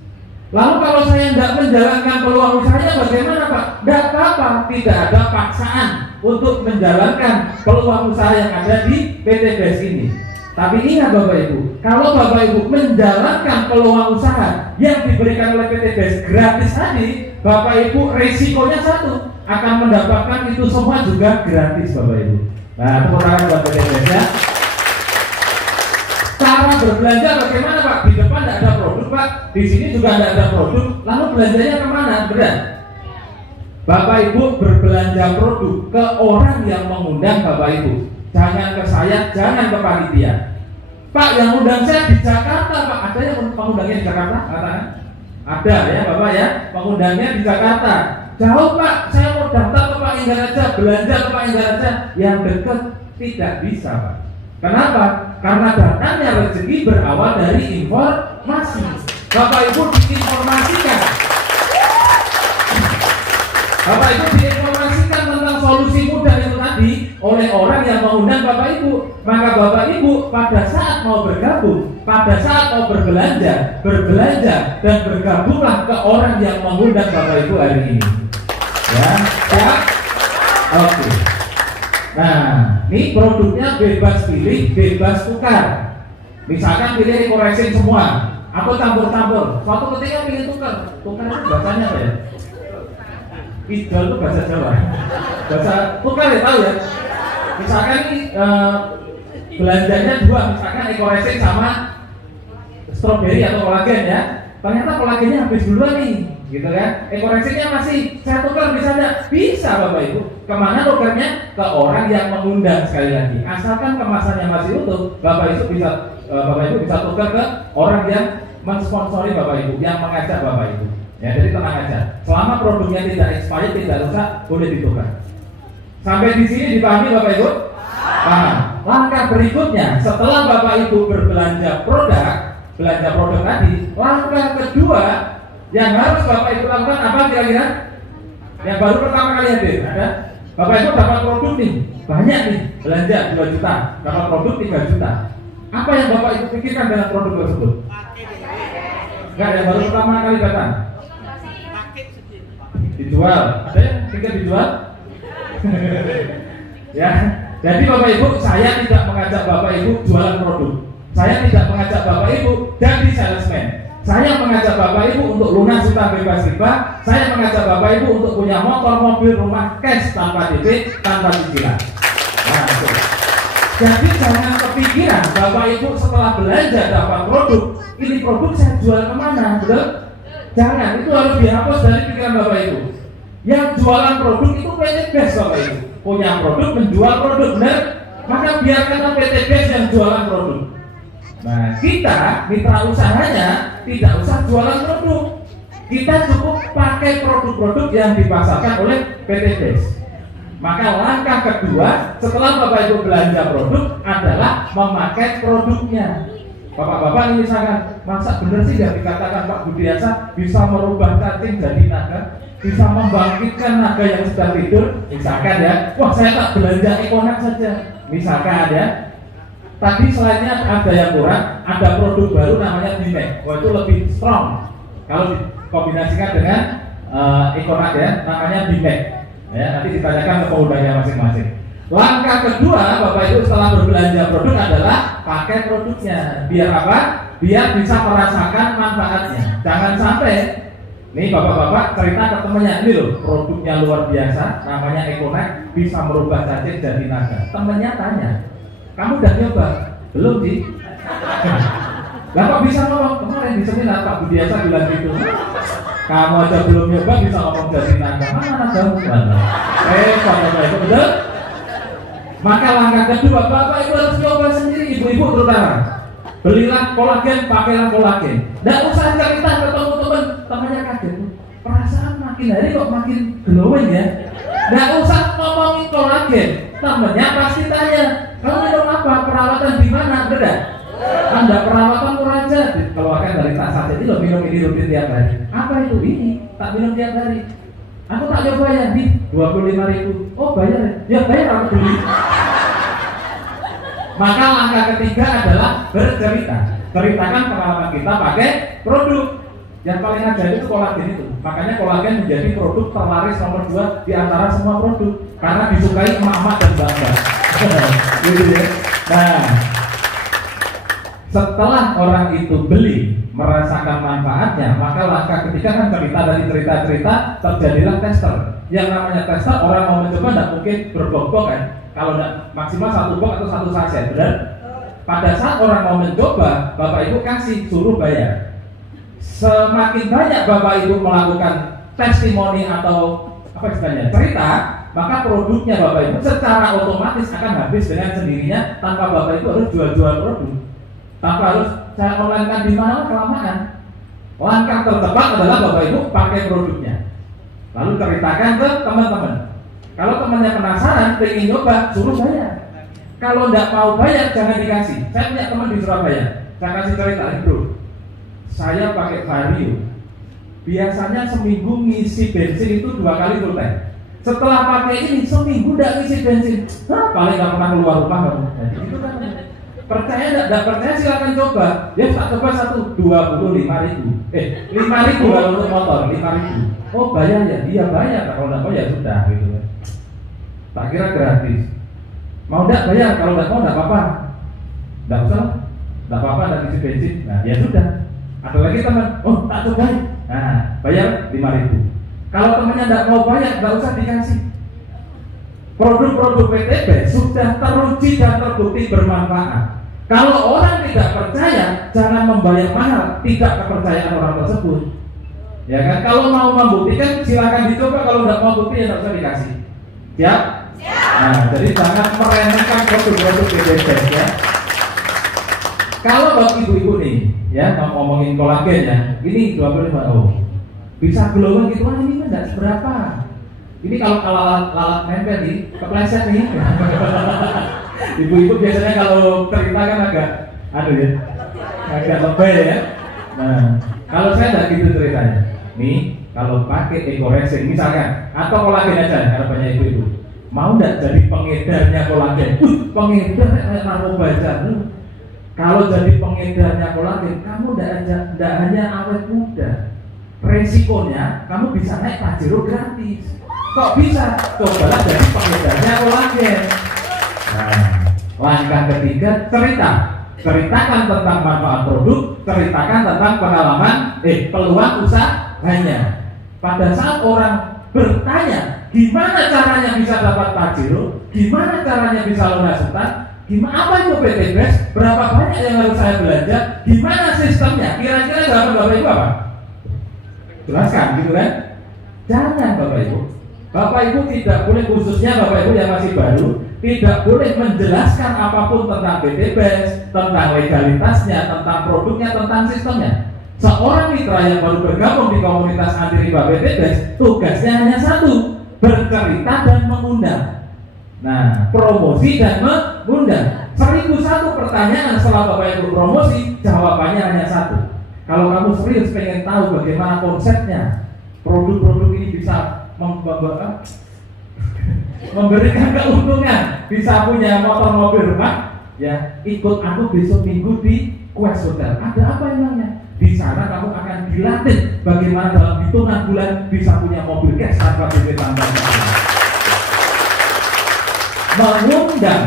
Lalu kalau saya tidak menjalankan peluang usahanya bagaimana Pak? Tidak apa-apa, tidak ada paksaan untuk menjalankan peluang usaha yang ada di PT BES ini. Tapi ingat Bapak Ibu, kalau Bapak Ibu menjalankan peluang usaha yang diberikan oleh PT BES gratis tadi, Bapak Ibu resikonya satu, akan mendapatkan itu semua juga gratis Bapak Ibu. Nah, tepuk tangan buat PT BES ya. Cara berbelanja bagaimana Pak? Di depan tidak ada produk Pak, di sini juga tidak ada produk, lalu belanjanya kemana? Benar? Bapak Ibu berbelanja produk ke orang yang mengundang Bapak Ibu. Jangan ke saya, jangan ke panitia. Pak, yang undang saya di Jakarta Pak, ada yang pengundangnya di Jakarta? Katakan. Ada ya Bapak ya, pengundangnya di Jakarta. Jauh Pak, saya mau daftar ke Pak Enggar aja, belanja ke Pak Enggar aja. Yang dekat tidak bisa Pak. Kenapa? Karena datangnya rezeki berawal dari informasi. Bapak Ibu diinformasikan. Bapak Ibu diinformasikan tentang solusi mudah itu tadi oleh orang yang mengundang Bapak Ibu. Maka Bapak Ibu pada saat mau bergabung, pada saat mau berbelanja dan bergabunglah ke orang yang mengundang Bapak Ibu hari ini. Ya, siap? Oke. Nah, ini produknya bebas pilih, bebas tukar. Misalkan pilih Eco-Racing semua, atau campur-campur. Suatu ketika ingin tukar itu bahasanya apa ya? Idol itu bahasa Jawa. Bahasa tukar ya, tahu ya. Misalkan ini belanjanya dua, misalkan Eco-Racing sama strawberry atau kolagen ya. Ternyata kolagennya habis duluan nih, gitu kan? Eco-Racingnya masih saya tukar bisa Bapak Ibu. Kemana tukarnya? Ke orang yang mengundang sekali lagi. Asalkan kemasannya masih utuh, Bapak Ibu bisa tukar ke orang yang mensponsori Bapak Ibu, yang mengajak Bapak Ibu. Ya, jadi tenang aja. Selama produknya tidak expired, tidak rusak, boleh ditukar. Sampai di sini dipahami Bapak Ibu? Paham. Langkah berikutnya, setelah Bapak Ibu berbelanja belanja produk tadi, langkah kedua yang harus Bapak Ibu lakukan apa kira-kira? Yang baru pertama kali hadir, ada? Bapak Ibu dapat produk nih, banyak nih, belanja 2 juta, dapat produk 3 juta. Apa yang Bapak Ibu pikirkan dengan produk tersebut? Enggak, yang baru pertama kali datang. dijual. Ada yang ingin dijual? Ya, jadi Bapak Ibu, saya tidak mengajak Bapak Ibu jualan produk. Saya tidak mengajak Bapak Ibu jadi salesman. Saya mengajak Bapak Ibu untuk lunas utang bebas riba. Saya mengajak Bapak Ibu untuk punya motor, mobil, rumah cash tanpa DP, tanpa cicilan. Nah, itu. Jadi jangan kepikiran Bapak Ibu setelah belanja dapat produk, ini produk saya jual kemana, betul? Jangan, itu harus dihapus dari pikiran Bapak Ibu. Yang jualan produk itu PT Best Bapak Ibu. Punya produk, menjual produk, benar? Maka biarkan PT Best yang jualan produk. Nah, kita mitra usahanya tidak usah jualan produk. Kita cukup pakai produk-produk yang dipasarkan oleh PT Best. Maka langkah kedua setelah Bapak Ibu belanja produk adalah memakai produknya. Bapak-bapak ini misalkan, masa benar sih yang dikatakan Pak Budiasa bisa merubah cacing jadi naga, bisa membangkitkan naga yang sedang tidur, misalkan ya. Wah, saya tak belanja Econax saja, misalkan ya. Tadi selainnya ada yang kurang, ada produk baru namanya Bimek. Wah, itu lebih strong kalau dikombinasikan dengan Econax ya, namanya Bimek. Ya, nanti ditanyakan ke penggunanya masing-masing. Langkah kedua, Bapak Ibu setelah berbelanja produk adalah pakai produknya. Biar apa? Biar bisa merasakan manfaatnya. Jangan sampai nih bapak-bapak cerita ke temennya, ini loh produknya luar biasa, namanya Econax, bisa merubah cacing jadi naga. Temennya tanya, kamu udah nyoba? Belum sih. Lah kok bisa ngomong? Kemarin di seminar Pak Budiasa bilang gitu. Kamu aja belum nyoba bisa ngomong jadi naga. Mana nagamu? Bapak Ibu betul? Maka langkah kedua, Bapak Ibu harus coba sendiri, ibu-ibu terutama. Belilah kolagen, pakailah kolagen. Nggak usah cerita ke teman-teman, temannya kaget. Perasaan makin hari kok makin glowing ya. Nggak usah ngomongin kolagen, temannya pasti tanya, kamu minum apa? Perawatan di mana? Benar? Anda perawatan Kuraja dikeluarkan dari tas saja itu minum ini rutin tiap hari. Apa itu? Ini tak minum tiap hari. Aku tak coba ya, di 25.000. Oh bayar ya? Ya bayar, aku beli. Maka langkah ketiga adalah bercerita. Ceritakan pengalaman kita pakai produk. Yang paling ajar itu kolagen itu. Makanya kolagen menjadi produk terlaris nomor 2 di antara semua produk karena disukai emak-emak dan mbak-mbak. Gitu ya. Nah, setelah orang itu beli, merasakan manfaatnya, maka langkah ketiga kan cerita dari cerita-cerita, terjadilah tester. Yang namanya tester, orang mau mencoba tidak mungkin berbok-bok kan. Kalau tidak maksimal 1 box atau 1 saset, benar? Pada saat orang mau mencoba, Bapak Ibu kasih, suruh bayar. Semakin banyak Bapak Ibu melakukan testimoni atau apa istilahnya, cerita, maka produknya Bapak Ibu secara otomatis akan habis dengan sendirinya tanpa Bapak Ibu harus jual-jual produk. Tanpa harus saya online-kan di mana kelamaan. Langkah tercepat adalah Bapak Ibu pakai produknya. Lalu ceritakan ke teman-teman. Kalau temannya penasaran, pengen nyoba, suruh bayar. Kalau tidak mau bayar, jangan dikasih. Saya punya teman di Surabaya, saya kasih cerita, bro. Saya pakai Vario. Biasanya seminggu ngisi bensin itu 2 kali full tank. Setelah pakai ini, seminggu tidak ngisi bensin. Paling nggak pernah keluar rumah kamu. Itu kan. Percaya tidak percaya silakan coba. Ya tak coba 25.000. 5.000 kalau untuk motor 5.000. Oh bayar ya? Iya bayar. Kalau tidak mau ya sudah gitu. Tak kira gratis. Mau tidak bayar? Kalau tidak mau tidak apa-apa. Tidak usah. Tidak apa-apa dan isi bensin. Nah ya sudah. Ada lagi teman. Oh tak coba. Nah bayar 5.000. Kalau temannya tidak mau bayar, tidak usah dikasih. Produk-produk PTB sudah teruji dan terbukti bermanfaat. Kalau orang tidak percaya, jangan membayar mahal, tidak kepercayaan orang tersebut. Ya kan? Kalau mau membuktikan, silakan dicoba. Kalau tidak mau bukti, ya tidak usah dikasih. Siap? Nah, jadi jangan meremehkan produk-produk PTB ya. Kalau buat ibu-ibu nih, ya mau ngomongin kolagen ya, ini 25 bisa glowing gitu, ini kan tidak seberapa. Ini kalau lalat nempel nih, kepleset nih. Ibu-ibu biasanya kalau cerita kan agak lebay ya. Nah, kalau saya tidak gitu ceritanya. Nih, kalau pakai Eco-Racing misalkan, atau kolagen aja, harapannya ibu-ibu. Mau tidak jadi pengedarnya kolagen? Pengedar narkoba aja. Kalau jadi pengedarnya kolagen, kamu tidak hanya awet muda, resikonya kamu bisa naik Pajero gratis. Kok bisa? Cobalah jadi pengedarnya kolagen. Nah, langkah ketiga, ceritakan tentang manfaat produk, ceritakan tentang pengalaman, peluang usahanya. Pada saat orang bertanya, gimana caranya bisa dapat Pajero, gimana caranya bisa lunas utang, gimana apa itu PT BES, berapa banyak yang harus saya belanja, gimana sistemnya, kira-kira jawaban Bapak Ibu apa? Jelaskan, gitu kan? Jangan Bapak Ibu. Bapak Ibu tidak boleh, khususnya Bapak Ibu yang masih baru, tidak boleh menjelaskan apapun tentang PT BES, tentang legalitasnya, tentang produknya, tentang sistemnya. Seorang mitra yang baru bergabung di komunitas anti riba PT BES, tugasnya hanya satu, bercerita dan mengundang. Nah, promosi dan mengundang. 1001 pertanyaan setelah Bapak Ibu promosi, jawabannya hanya satu. Kalau kamu serius pengen tahu bagaimana konsepnya, produk-produk ini bisa memberikan keuntungan, bisa punya motor, mobil, rumah, ya ikut aku besok minggu di Quest Hotel. Ada apa emangnya? Di sana kamu akan dilatih bagaimana dalam hitungan bulan bisa punya mobil cash tanpa duit tambahan. Mengundang.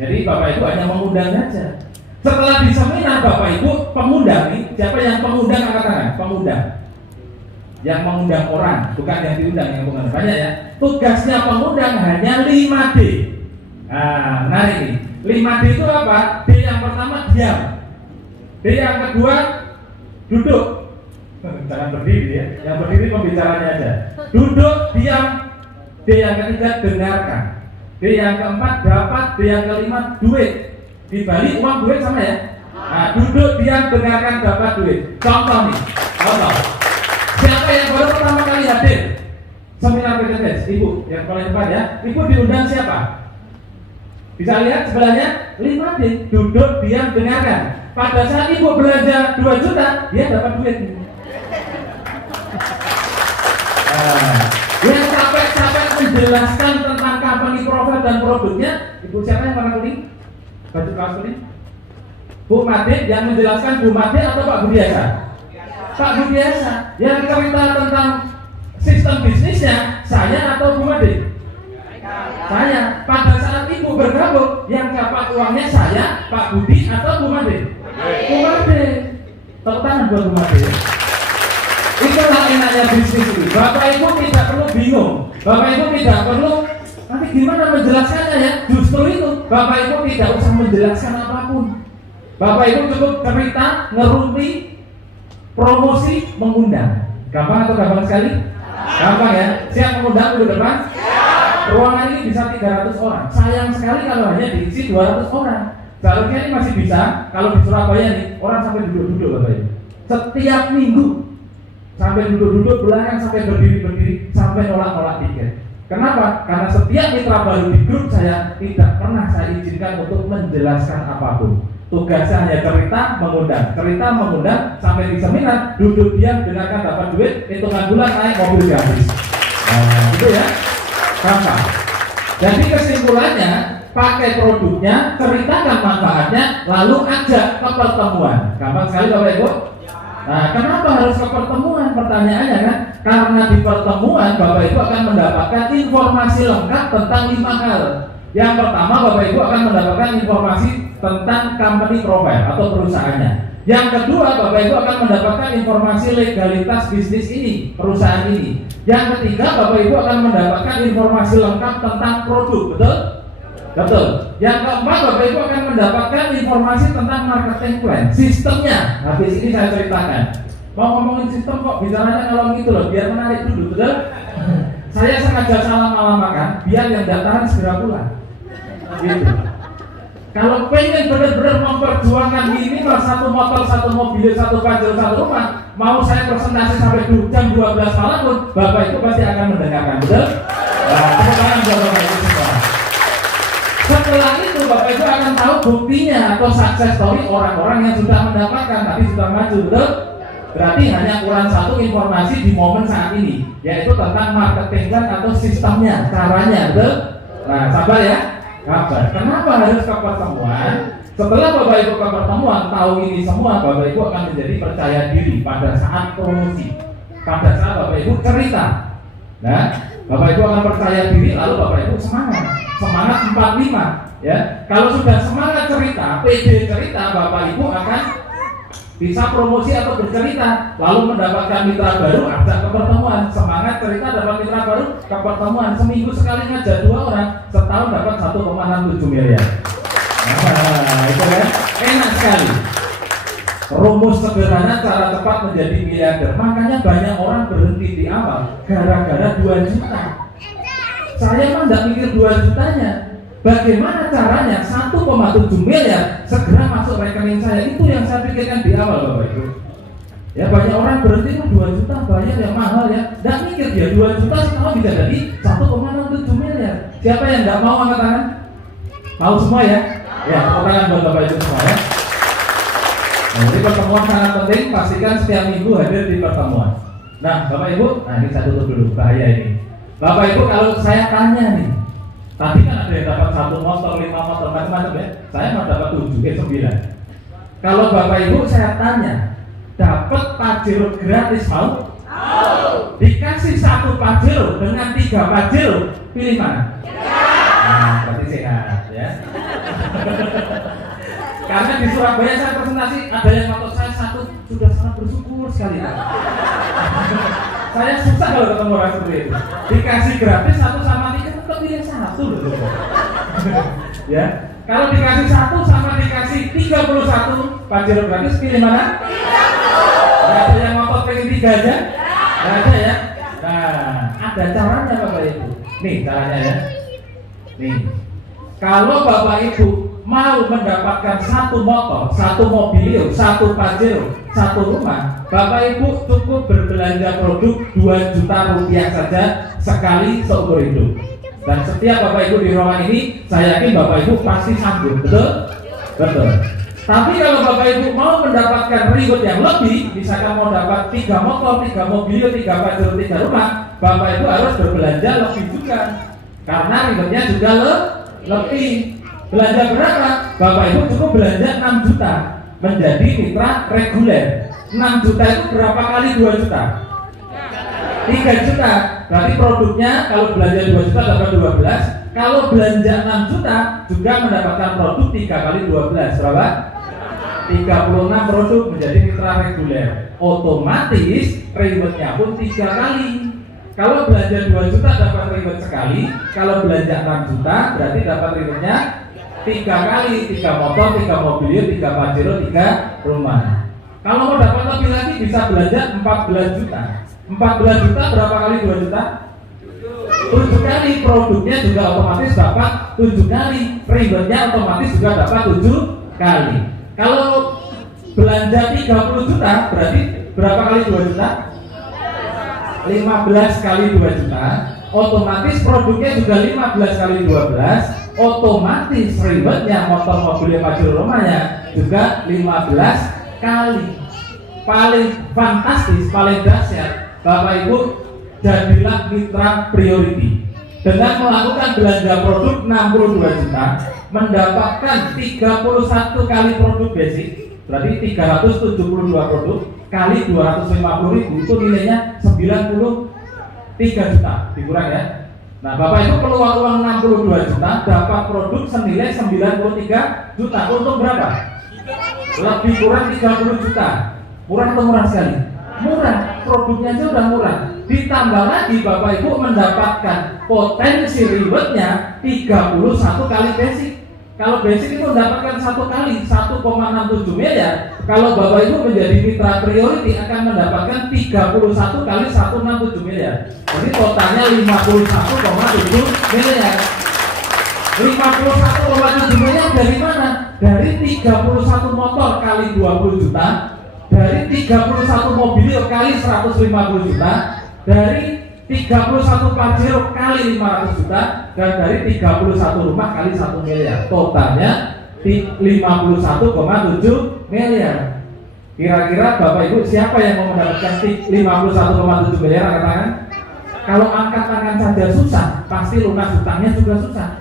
Jadi Bapak Ibu hanya mengundang saja. Setelah di seminar Bapak Ibu pengundang nih, siapa yang pengundang angkat tangan? Pengundang. Yang mengundang orang, bukan yang diundang, yang mengundang banyak ya. Tugasnya pengundang hanya 5D. Nah, menarik nih. 5D itu apa? D yang pertama diam. D yang kedua duduk. Jangan berdiri ya. Yang berdiri pembicaranya aja. Duduk, diam. D yang ketiga dengarkan. D yang keempat dapat. D yang kelima duit. Di Bali uang duit sama ya. Nah, duduk, diam, dengarkan, dapat duit. Contoh nih. Contoh. Siapa yang baru pertama kali hadir seminar PT BES? Ibu yang paling depan ya. Ibu diundang siapa? Bisa lihat sebelahnya 5D. Duduk, diam, dengarkan. Pada saat ibu belanja 2 juta, dia dapat duit. Yang capek-capek menjelaskan tentang company profile dan produknya, ibu siapa yang warna kuning? Baju kaos kuning? Bu Made yang menjelaskan, Bu Made atau Pak Budiasa? Pak Budiasa. Yang cerita tentang sistem bisnisnya, saya atau Bu Made? Saya. Pada saat ibu bergabung, yang dapat uangnya saya, Pak Budi atau Bu Made? Bu Made. Tepuk tangan buat Bu Made. Itulah enaknya bisnis ini. Bapak Ibu tidak perlu bingung. Bapak Ibu tidak perlu nanti gimana menjelaskannya ya. Justru itu Bapak Ibu tidak usah menjelaskan apapun. Bapak Ibu cukup cerita, ngerumpi, promosi, mengundang. Gampang atau gampang sekali? Gampang ya. Siap mengundang dulu depan? Ruangan ini bisa 300 orang. Sayang sekali kalau hanya diisi 200 orang. Seharusnya ini masih bisa. Kalau di Surabaya nih orang sampai duduk-duduk Bapak Ibu. Setiap minggu sampai duduk-duduk belakang, sampai berdiri-berdiri, sampai nolak-nolak tiket. Kenapa? Karena setiap mitra baru di grup saya tidak pernah saya izinkan untuk menjelaskan apapun. Tugasnya hanya cerita, mengundang, sampai di seminar, duduk diam, dengarkan, dapat duit, hitungan bulan naik mobil gratis. Nah, itu ya, gampang. Jadi kesimpulannya, pakai produknya, ceritakan manfaatnya, lalu ajak ke pertemuan. Gampang sekali Bapak Ibu. Nah, kenapa harus ke pertemuan? Pertanyaannya kan, karena di pertemuan Bapak Ibu akan mendapatkan informasi lengkap tentang 5 hal. Yang pertama, Bapak Ibu akan mendapatkan informasi tentang company profile atau perusahaannya. Yang kedua, Bapak Ibu akan mendapatkan informasi legalitas bisnis ini, perusahaan ini. Yang ketiga, Bapak Ibu akan mendapatkan informasi lengkap tentang produk, betul? Betul. Yang keempat, Bapak Ibu akan mendapatkan informasi tentang marketing plan, sistemnya. Habis ini saya ceritakan. Mau ngomongin sistem kok bicaranya kalau gitu loh, biar menarik dulu, betul? Saya sengaja salam-alamakan biar yang datang segera pulang. Gitu. Kalau pengen benar-benar memperjuangkan minimal 1 motor, 1 mobil, 1 Pajero, 1 rumah, mau saya presentasi sampai jam 12 malam pun, Bapak Ibu pasti akan mendengarkan, betul? Nah, sekarang Bapak Ibu semua. Setelah itu Bapak Ibu akan tahu buktinya atau success story orang-orang yang sudah mendapatkan, tadi sudah maju, betul? Berarti hanya kurang 1 informasi di momen saat ini, yaitu tentang marketing plan atau sistemnya, caranya, betul? Nah, sabar ya. Kabar. Kenapa harus ke pertemuan? Setelah Bapak Ibu ke pertemuan, tahu ini semua, Bapak Ibu akan menjadi percaya diri pada saat promosi. pada saat Bapak Ibu cerita. Nah, Bapak Ibu akan percaya diri, lalu Bapak Ibu semangat 45 ya. Kalau sudah semangat cerita, pede cerita, Bapak Ibu akan bisa promosi atau bercerita, lalu mendapatkan mitra baru, ada kepertemuan. Semangat cerita dapat mitra baru, kepertemuan. Seminggu sekali ngajak 2 orang, setahun dapat 1,67 miliar. Nah, itu kan enak sekali. Rumus sederhana cara cepat menjadi miliarder. Makanya banyak orang berhenti di awal gara-gara 2 juta. Saya mah nggak mikir 2 jutanya. Bagaimana caranya 1,7 miliar segera masuk rekening saya, itu yang saya pikirkan di awal, Bapak Ibu. Ya, banyak orang berhenti 2 juta bayar yang mahal ya. Nggak mikir dia 2 juta setahun bisa jadi 1,67 miliar. Siapa yang nggak mau angkat tangan? Mau semua ya? Ya, tepuk tangan buat Bapak Ibu semua ya. Nah, jadi pertemuan sangat penting, pastikan setiap minggu hadir di pertemuan. Nah, Bapak Ibu, nah ini saya tutup dulu, bahaya ini. Bapak Ibu, kalau saya tanya nih, tadi kan ada yang dapat 1 motor, 5 motor, macam-macam ya. Saya mau dapat 7, 9. Kalau Bapak Ibu saya tanya, dapat Pajero gratis mau? Dikasih 1 Pajero dengan 3 Pajero, pilih mana? Nah, berarti sehat ya. Karena di Surabaya saya presentasi, ada yang motor saya 1, sudah sangat bersyukur sekali. Saya susah kalau ketemu orang seperti itu. Dikasih gratis 1 sama 3, tetap pilih 1 loh. Ya, kalau dikasih 1 sama dikasih 31 Pajero gratis, pilih mana? 30. Nggak ada yang motor pengen 3 aja? Nggak ada ya? Nah, ada caranya Bapak Ibu. Nih caranya ya. Nih, kalau Bapak Ibu mau mendapatkan 1 motor, 1 mobil, 1 Pajero, 1 rumah, Bapak Ibu cukup berbelanja produk 2 juta rupiah saja sekali seumur hidup. Dan setiap Bapak Ibu di ruangan ini, saya yakin Bapak Ibu pasti sanggup, betul? Betul. Tapi kalau Bapak Ibu mau mendapatkan reward yang lebih, misalkan mau dapat 3 motor, 3 mobil, 3 Pajero, 3 rumah, Bapak Ibu harus berbelanja lebih juga. Karena rewardnya juga lebih. Belanja berapa? Bapak Ibu cukup belanja 6 juta menjadi mitra reguler. 6 juta itu berapa kali 2 juta? 3 juta. Berarti produknya kalau belanja 2 juta dapat 12. Kalau belanja 6 juta juga mendapatkan produk 3 kali 12. Berapa? 36 produk menjadi mitra reguler. Otomatis rewardnya pun 3 kali. Kalau belanja 2 juta dapat reward sekali. Kalau belanja 6 juta berarti dapat rewardnya 3 kali, 3 motor, 3 mobil, 3 Pajero, 3 rumah. Kalau mau dapat lebih lagi bisa belanja 14 juta. 14 juta berapa kali 2 juta? 7 kali. Produknya juga otomatis dapat 7 kali. Rewardnya otomatis juga dapat 7 kali. Kalau belanja 30 juta berarti berapa kali 2 juta? 15 kali 2 juta. Otomatis produknya juga 15 kali 12. Otomatis rewardnya motor, mobil, Pajero, rumahnya juga 15 kali. Paling fantastis, paling dahsyat, Bapak Ibu jadilah mitra priority. Dengan melakukan belanja produk 62 juta, mendapatkan 31 kali produk basic, berarti 372 produk kali 250.000, itu nilainya 93 juta, dikurang ya. Nah, Bapak Ibu peluang uang 62 juta dapat produk senilai 93 juta. Untung berapa? Lebih kurang 30 juta. Murah atau murah sekali? Murah, produknya aja udah murah. Ditambah lagi Bapak Ibu mendapatkan potensi rewardnya 31 kali basic. Kalau basic itu mendapatkan 1 kali 1,67 miliar. Kalau Bapak Ibu menjadi mitra priority akan mendapatkan 31 kali 167 miliar. Jadi totalnya 51,7 miliar. 51,7 miliar dari mana? Dari 31 motor kali 20 juta, dari 31 mobil kali 150 juta, dari 31 Pajero kali 500 juta, dan dari 31 rumah kali 1 miliar. Totalnya 51,7 miliar. Kira-kira Bapak Ibu siapa yang mau mendapatkan 51,7 miliar? Angkat tangan. Kalau angkat tangan saja susah, pasti lunas hutangnya juga susah.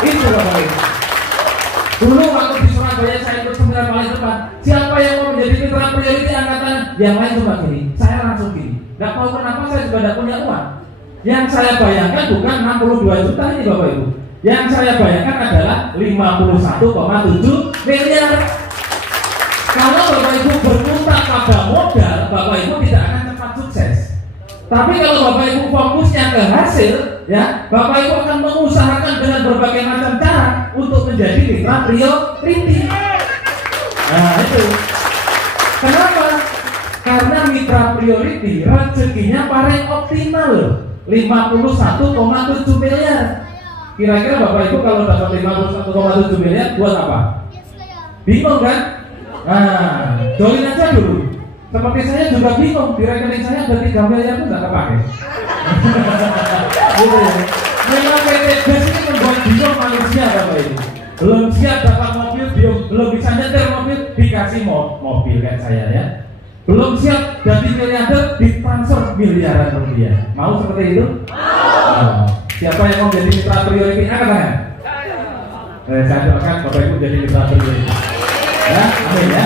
Itu Bapak Ibu. Dulu waktu di Surabaya saya ikut seminar paling depan. Siapa yang mau menjadi mitra priority angkat tangan? Yang lain cuma gini. Saya langsung gini. Nggak tahu kenapa saya juga tidak punya uang. Yang saya bayangkan bukan 62 juta ini Bapak Ibu. Yang saya bayangkan adalah 51,7 miliar. Kalau Bapak Ibu berputar pada modal, Bapak Ibu tidak akan cepat sukses. Tapi kalau Bapak Ibu fokusnya ke hasil, ya, Bapak Ibu akan mengusahakan dengan berbagai macam cara untuk menjadi mitra priority. Nah itu. Kenapa? Karena mitra priority rezekinya paling optimal, 51,7 miliar. Kira-kira Bapak Ibu kalau dapat 51,7 miliar buat apa? Bingung kan? Nah, join aja dulu. Seperti saya juga bingung, di rekening saya ada 3 miliar itu nggak kepake. Gitu ya. Memang PT BES ini membuat bingung manusia Bapak Ibu. Belum siap dapat mobil, belum bisa nyetir mobil, dikasih mobil kayak saya ya. Belum siap jadi miliarder, ditransfer miliaran rupiah. Mau seperti itu? Nah, siapa yang mau jadi mitra priority? Angkat tangan. Saya doakan Bapak Ibu jadi mitra priority. Ya, amin ya.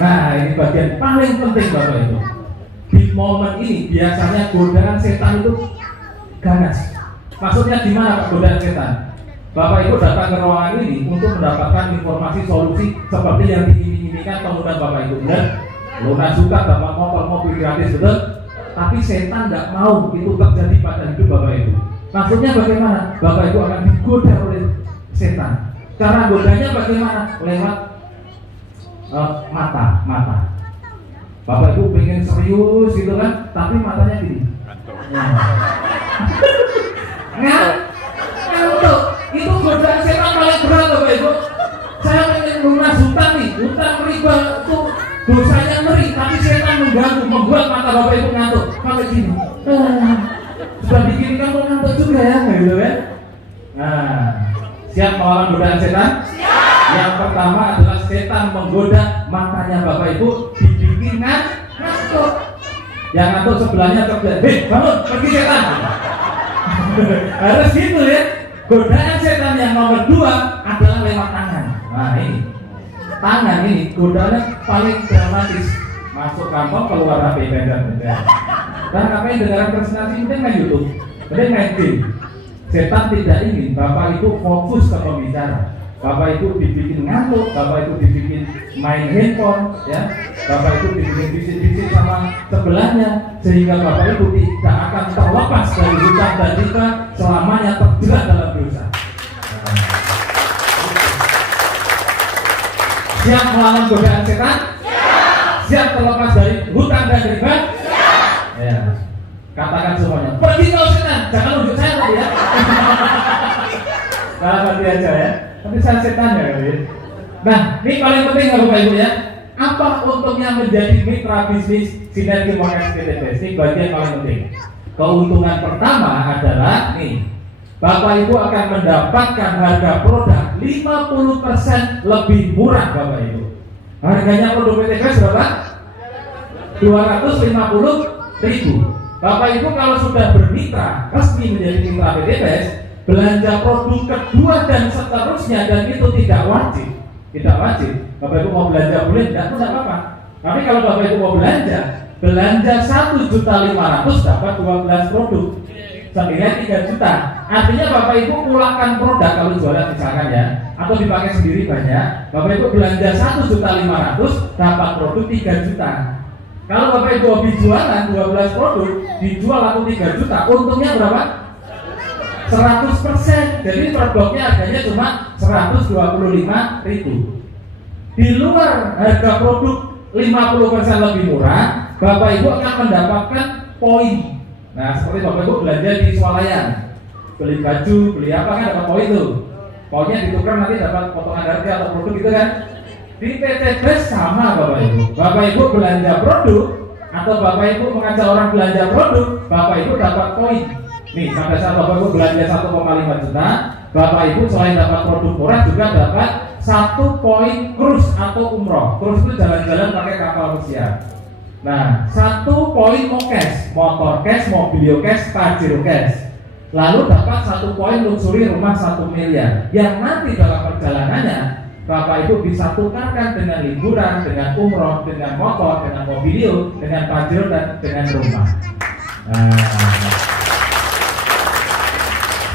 Nah, ini bagian paling penting Bapak Ibu. Di momen ini biasanya godaan setan itu ganas. Maksudnya gimana Pak godaan setan? Bapak Ibu datang ke ruangan ini untuk mendapatkan informasi solusi seperti yang diinginkan pengundang Bapak Ibu. Benar? Luna suka dapat mobil gratis, betul? Tapi setan nggak mau itu terjadi pada hidup Bapak Ibu. Maksudnya bagaimana? Bapak Ibu akan digoda oleh setan. Cara godanya bagaimana? Lewat mata. Bapak Ibu pengen serius gitu kan, tapi matanya gini. Ngantuk. Itu godaan setan paling berat Bapak Ibu. Saya pengen lunas hutang nih, hutang riba itu dosanya ngeri, tapi setan mengganggu, membuat mata Bapak Ibu ngantuk. Kalau gini, sudah begini kamu ngantuk juga ya, gitu kan? Nah, siap melawan godaan setan? Siap. Yang pertama adalah setan menggoda matanya Bapak Ibu, dibikin ngantuk. Yang ngantuk sebelahnya terbiasa, hei bangun, pergi setan. Harus gitu ya. Godaan setan yang nomor 2 adalah lewat tangan. Nah ini, tangan ini godaannya paling dramatis. Masuk kantor, keluar HP, beda-beda. Dan apa yang dengaran presentasi mungkin main YouTube, mungkin main game. Setan tidak ingin Bapak Ibu fokus ke pembicara. Bapak Ibu dibikin ngantuk, Bapak Ibu dibikin main handphone, ya. Bapak Ibu dibikin bisik-bisik sama sebelahnya, sehingga Bapak Ibu tidak akan terlepas dari hutang dan riba selamanya terjerat dalam dosa. Siap melawan godaan setan? Siap terlepas dari hutang dan riba? Ya. Katakan semuanya, pergi kau setan, jangan unjuk saya lagi ya. Kalau pergi aja ya. Tapi saya setan ya kali. Nah, ini paling penting kalau Bapak Ibu ya. Apa untungnya menjadi mitra bisnis Sinergi Monex PT BES? Ini bagian paling penting. Keuntungan pertama adalah nih, Bapak Ibu akan mendapatkan harga produk 50% lebih murah Bapak Ibu. Harganya produk PT BES berapa? 250.000. Bapak Ibu kalau sudah bermitra resmi menjadi mitra PT BES, belanja produk kedua dan seterusnya, dan itu tidak wajib. Bapak Ibu mau belanja boleh, tidak apa-apa. Tapi kalau Bapak Ibu mau belanja 1.500.000 dapat 12 produk senilai 3 juta. Artinya Bapak Ibu pulangkan produk kalau jualan misalkan ya, atau dipakai sendiri banyak. Bapak Ibu belanja 1.500.000 dapat produk 3 juta. Kalau Bapak Ibu hobi jualan 12 produk, dijual laku 3 juta, untungnya berapa? 100%. Jadi produknya harganya cuma 125.000. Di luar harga produk 50% lebih murah, Bapak Ibu akan mendapatkan poin. Nah, seperti Bapak Ibu belanja di swalayan, beli baju, beli apa kan dapat poin tuh. Poinnya ditukar nanti dapat potongan harga atau produk gitu kan. Di PT BES sama Bapak Ibu. Bapak Ibu belanja produk atau Bapak Ibu mengajak orang belanja produk, Bapak Ibu dapat poin. Nih, sampai saat Bapak Ibu belanja 1,5 juta, Bapak Ibu selain dapat produk murah juga dapat 1 poin cruise atau umroh. Cruise itu jalan-jalan pakai kapal pesiar. Nah, 1 poin cash, motor cash, mobilio cash, pajero cash. Lalu dapat 1 poin luxury rumah 1 miliar. Yang nanti dalam perjalanannya Bapak Ibu bisa tukarkan dengan liburan, dengan umroh, dengan motor, dengan mobilio, dengan pajero, dan dengan rumah.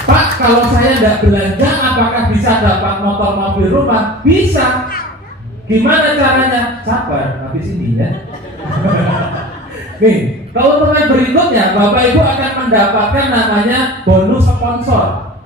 Pak, kalau saya tidak belanja, apakah bisa dapat motor, mobil, rumah? Bisa. Gimana caranya? Sabar, habis ini ya. Nih, keuntungan berikutnya, Bapak Ibu akan mendapatkan namanya bonus sponsor.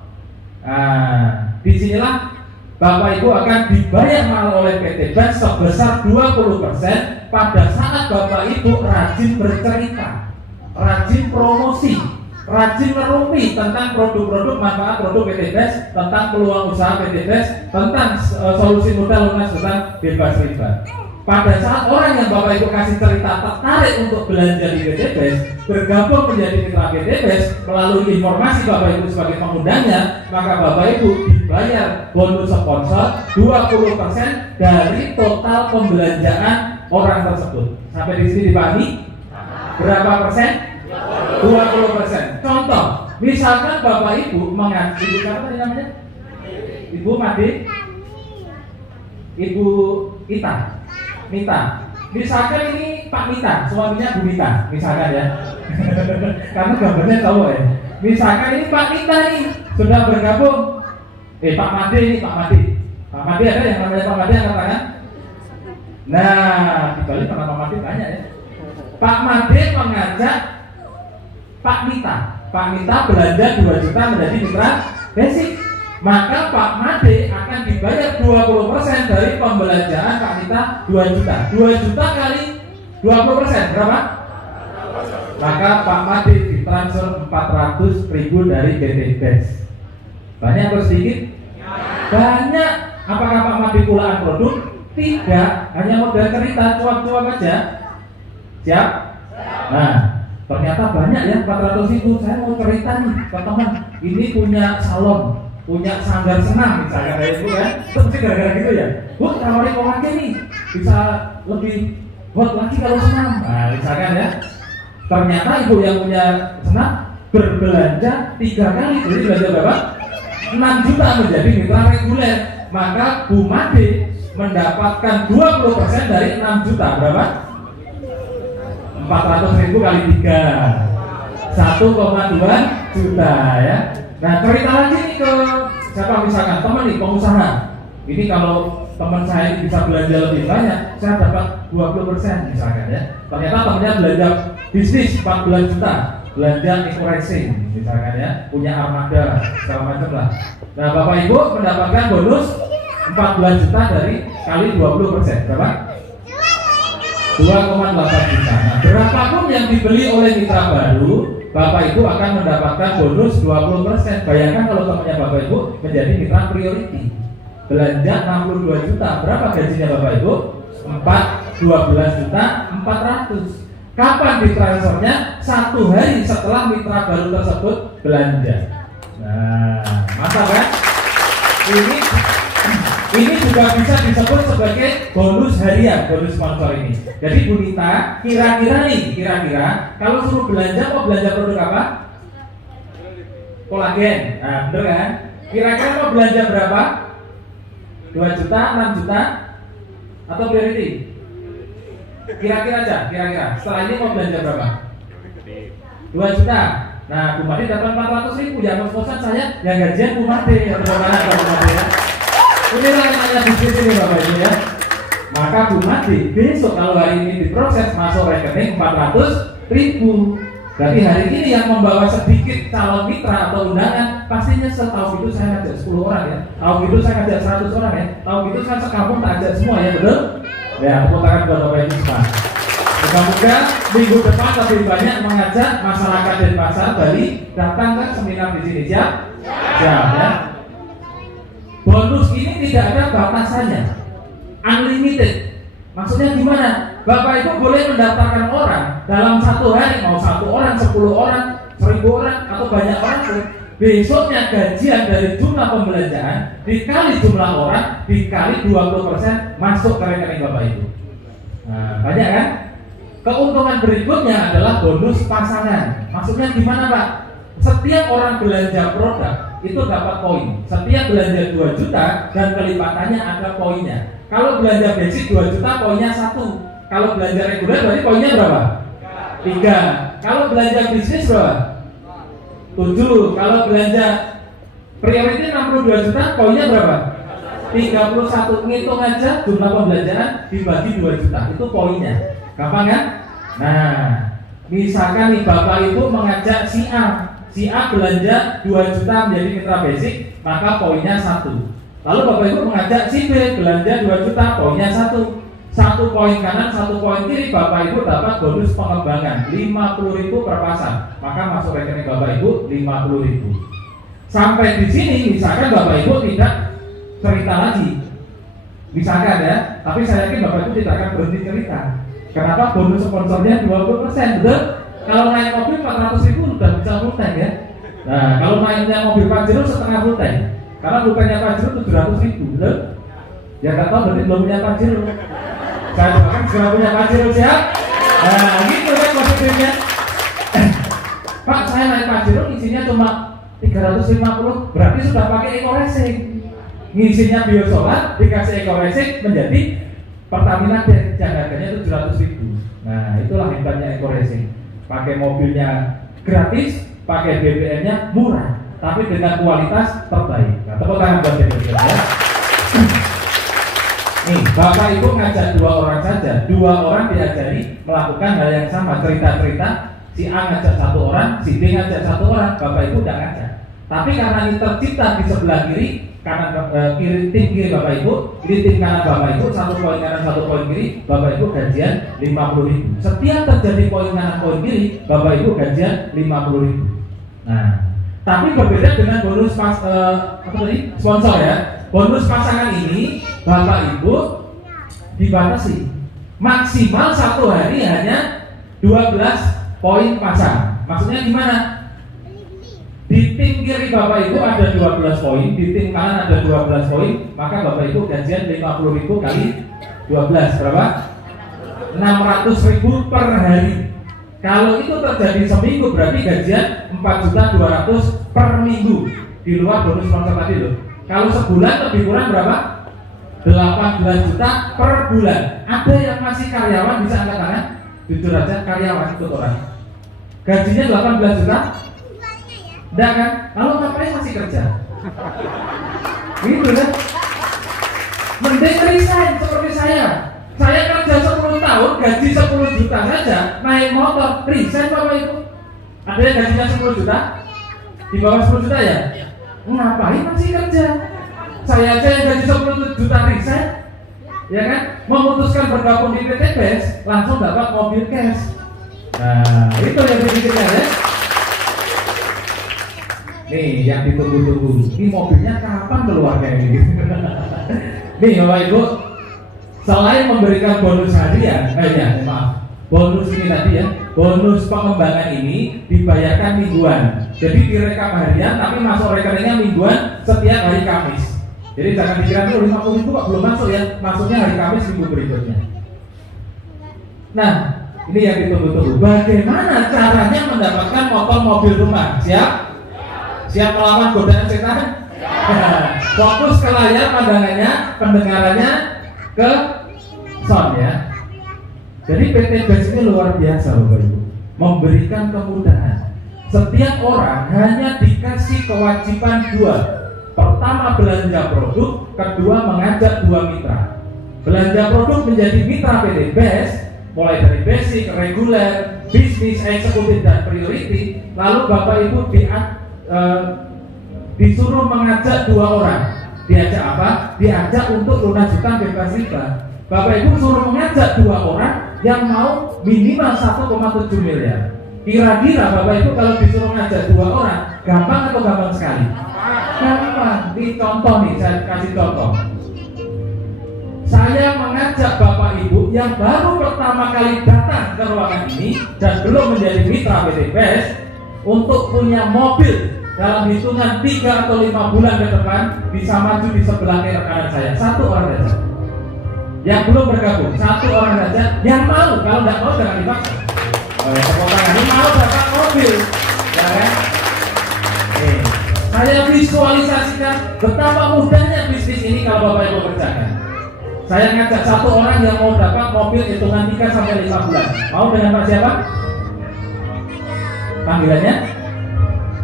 Disinilah Bapak Ibu akan dibayar mahal oleh PT BES sebesar 20% pada saat Bapak Ibu rajin bercerita, rajin promosi, rajin merumpi tentang produk-produk manfaat produk PT BES, tentang peluang usaha PT BES, tentang solusi modal lunas tentang bebas riba. Pada saat orang yang Bapak Ibu kasih cerita tertarik untuk belanja di PT BES, bergabung menjadi mitra PT BES melalui informasi Bapak Ibu sebagai pengundangnya, maka Bapak Ibu dibayar bonus sponsor 20% dari total pembelanjaan orang tersebut. Sampai di sini dipahami? Berapa persen? 20%. Contoh, misalkan Bapak Ibu mengaji, Ibu siapa tadi namanya? Ibu Made, Ibu Mita. Misalkan ini Pak Mita, suaminya Bu Mita, misalkan ya. Karena gambarnya tahu ya. Misalkan ini Pak Mita nih sudah bergabung. Pak Made ini Pak Made. Pak Made ada yang namanya Pak Made angkat tangan? Nah, kecuali karena Pak Made banyak ya. Pak Made mengajak Pak Mita. Pak Mita belanja 2 juta menjadi mitra basic. Maka Pak Made akan dibayar 20% dari pembelanjaan Pak Mita 2 juta. 2 juta kali 20% berapa? Maka Pak Made ditransfer 400.000 dari PT BES. Banyak atau sedikit? Banyak. Apakah Pak Made pulaan produk? Tidak, hanya modal cerita, cuap-cuap aja. Siap? Nah, ternyata banyak ya 400.000. Saya mau cerita nih ke teman, ini punya salon, punya sanggar senam misalnya kayak itu kan, itu mesti gara-gara gitu ya. Bu, tawarin orang lagi nih, bisa lebih hot lagi kalau senam. Nah, misalkan ya, ternyata ibu yang punya senam berbelanja 3 kali, jadi belanja berapa? 6 juta menjadi mitra reguler. Maka Bu Made mendapatkan 20% dari 6 juta berapa? 400.000 kali 3, 1,2 juta ya. Nah, cerita lagi nih ke siapa misalkan teman nih pengusaha. Ini kalau teman saya ini bisa belanja lebih banyak, saya dapat 20% misalkan ya. Ternyata temannya belanja bisnis 14 juta, belanja eco racing misalkan ya, punya armada segala macam lah. Nah, Bapak Ibu mendapatkan bonus 14 juta dari kali 20%, berapa? 2,8 juta. Nah, berapapun yang dibeli oleh mitra baru, Bapak Ibu akan mendapatkan bonus 20%. Bayangkan kalau temannya Bapak Ibu menjadi mitra priority, belanja 62 juta. Berapa gajinya Bapak Ibu? 12 juta 400. Kapan ditransfernya? 1 hari setelah mitra baru tersebut belanja. Nah, mantap kan? Ini juga bisa disebut sebagai bonus harian, bonus sponsor ini. Jadi Bu Nita, kira-kira kalau suruh belanja, mau belanja produk apa? Kolagen. Nah, bener kan? Kira-kira mau belanja berapa? 2 juta, 6 juta? Atau priority? Kira-kira aja, kira-kira. Setelah ini mau belanja berapa? 2 juta. Nah, Bu Made dapat 400.000. Ya, ngos-ngosan saya yang gajian Bu Made, yang bagaimana Bu Made ya. Inilah yang namanya bisnis ini Bapak Ibu ya. Maka Bu Made besok kalau hari ini diproses masuk rekening 400.000. Berarti hari ini yang membawa sedikit calon mitra atau undangan pastinya setahu itu saya ngajak 10 orang ya. Tahu gitu saya ngajak 100 orang ya. Tahu gitu saya sekampung tak ajak semua ya, betul? Ya, tepuk tangan buat Bapak Ibu semua. Semoga minggu depan lebih banyak mengajak masyarakat Denpasar Bali datang ke seminar di sini. Siap? Siap ya. Bonus ini tidak ada batasannya, unlimited. Maksudnya gimana? Bapak Ibu boleh mendaftarkan orang dalam 1 hari, mau 1 orang, 10 orang, 1000 orang, atau banyak orang pun. Besoknya gajian dari jumlah pembelanjaan dikali jumlah orang dikali 20% masuk ke rekening Bapak Ibu. Nah, banyak kan? Keuntungan berikutnya adalah bonus pasangan. Maksudnya gimana Pak? Setiap orang belanja produk itu dapat poin. Setiap belanja 2 juta dan kelipatannya ada poinnya. Kalau belanja basic 2 juta poinnya 1. Kalau belanja reguler berarti poinnya berapa? 3. Kalau belanja bisnis berapa? 7. Kalau belanja priority 62 juta poinnya berapa? 31. Ngitung aja jumlah pembelanjaan dibagi 2 juta itu poinnya. Gampang kan? Nah, misalkan nih Bapak Ibu mengajak si A belanja 2 juta menjadi mitra basic, maka poinnya 1. Lalu Bapak Ibu mengajak si B belanja 2 juta, poinnya 1. 1 poin kanan, 1 poin kiri, Bapak Ibu dapat bonus pengembangan 50.000 per pasang. Maka masuk rekening Bapak Ibu 50.000. Sampai di sini misalkan Bapak Ibu tidak cerita lagi. Misalkan ya, tapi saya yakin Bapak Ibu tidak akan berhenti cerita. Kenapa? Bonus sponsornya 20%, betul? Kalau naik mobil 400.000 udah bisa full tank ya. Nah, kalau naiknya mobil Pajero setengah full tank. Karena bukannya Pajero 700.000, betul? Ya nggak tahu berarti belum punya Pajero. Saya bahkan sudah punya Pajero siap. Nah, gitu kan positifnya. Pak, saya naik Pajero isinya cuma 350, berarti sudah pakai eco racing. Ngisinya biosolar dikasih eco racing menjadi Pertamina Dan yang harganya 700.000. Nah, itulah hebatnya eco racing. Pakai mobilnya gratis, pakai BBM-nya murah, tapi dengan kualitas terbaik. Nah, tepuk tangan buat BBM ya. Nih, Bapak Ibu ngajak 2 orang saja, 2 orang diajari melakukan hal yang sama, cerita-cerita. Si A ngajak 1 orang, si B ngajak 1 orang, Bapak Ibu tidak ngajak. Tapi karena ini tercipta di sebelah kiri, kanan kiri, tim kiri Bapak Ibu, ini tim kanan Bapak Ibu, 1 poin kanan 1 poin kiri, Bapak Ibu gajian 50.000. Setiap terjadi poin kanan poin kiri, Bapak Ibu gajian 50.000. Nah, tapi berbeda dengan bonus sponsor ya. Bonus pasangan ini Bapak Ibu dibatasi maksimal 1 hari hanya 12 poin pasang. Maksudnya gimana? Di tim kiri Bapak Ibu ada 12 poin, di tim kanan ada 12 poin, maka Bapak Ibu gajian 50.000 kali 12 berapa? 600.000 per hari. Kalau itu terjadi seminggu berarti gajian 4.200.000 per minggu di luar bonus sponsor tadi loh. Kalau sebulan lebih kurang berapa? 18 juta per bulan. Ada yang masih karyawan bisa angkat tangan? Jujur aja karyawan ikut orang. Gajinya 18 juta? Enggak kan? Lalu ngapain masih kerja? Gitu kan? Mending resign seperti saya. Saya kerja 10 tahun, gaji 10 juta saja, naik motor, resign Bapak Ibu. Ada yang gajinya 10 juta? Di bawah 10 juta ya? Ngapain masih kerja? Saya aja yang gaji 10 juta resign, ya kan? Memutuskan bergabung di PT BES, langsung dapat mobil cash. Nah, itu yang dipikirkan ya. Nih, yang ditunggu-tunggu. Ini mobilnya kapan keluarnya ini? Nih, Bapak Ibu, selain memberikan bonus hadiah, bonus ini tadi ya, bonus pengembangan ini dibayarkan mingguan. Jadi direkam harian, tapi masuk rekeningnya mingguan setiap hari Kamis. Jadi jangan dikira tuh 50.000 kok belum masuk ya, masuknya hari Kamis minggu berikutnya. Nah, ini yang ditunggu-tunggu. Bagaimana caranya mendapatkan motor mobil rumah? Siap? Siap melawan godaan setan? Fokus ke layar pandangannya, pendengarannya ke sound ya. Jadi PT BES ini luar biasa Bapak Ibu, memberikan kemudahan. Setiap orang hanya dikasih kewajiban 2. Pertama belanja produk, kedua mengajak 2 mitra. Belanja produk menjadi mitra PT BES, mulai dari basic, reguler, bisnis, eksekutif dan priority. Lalu Bapak Ibu disuruh mengajak 2 orang. Diajak apa? Diajak untuk lunas hutang bebas riba. Bapak Ibu suruh mengajak 2 orang yang mau minimal 1,7 miliar. Kira-kira Bapak Ibu kalau disuruh ngajak 2 orang, gampang atau gampang sekali? Gampang. Ini contoh nih, saya kasih contoh. Saya mengajak Bapak Ibu yang baru pertama kali datang ke ruangan ini dan belum menjadi mitra PT BES untuk punya mobil dalam hitungan 3 atau 5 bulan ke depan bisa maju di sebelah kiri kanan saya. 1 orang saja. Yang belum bergabung, 1 orang saja. Yang mau, kalau tidak mau jangan dipaksa. Tepuk tangan. Ini mau dapat mobil, ya kan? Saya visualisasikan betapa mudahnya bisnis ini kalau Bapak Ibu kerjakan. Saya ngajak satu orang yang mau dapat mobil hitungan 3-5 bulan. Mau dengan Pak siapa? Panggilannya?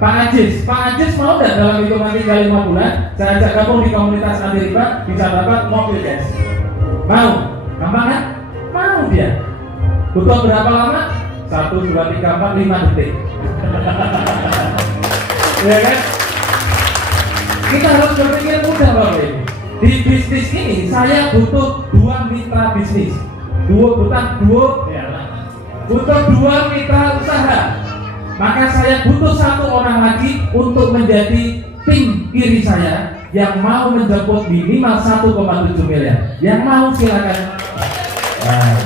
Pak Ajis. Pak Ajis mau nggak dalam hitungan 3-5 bulan saya ajak gabung di komunitas anti riba bisa dapat mobil cash? Mau? Gampang kan? Mau dia. Butuh berapa lama? 1, 2, 3, 4, 5 detik. Ya kan? Kita harus berpikir mudah Bapak Ibu. Di bisnis ini saya butuh 2 mitra bisnis. Butuh 2 mitra usaha. Maka saya butuh 1 orang lagi untuk menjadi tim kiri saya yang mau menjemput minimal 1,7 miliar. Yang mau silakan. Nah,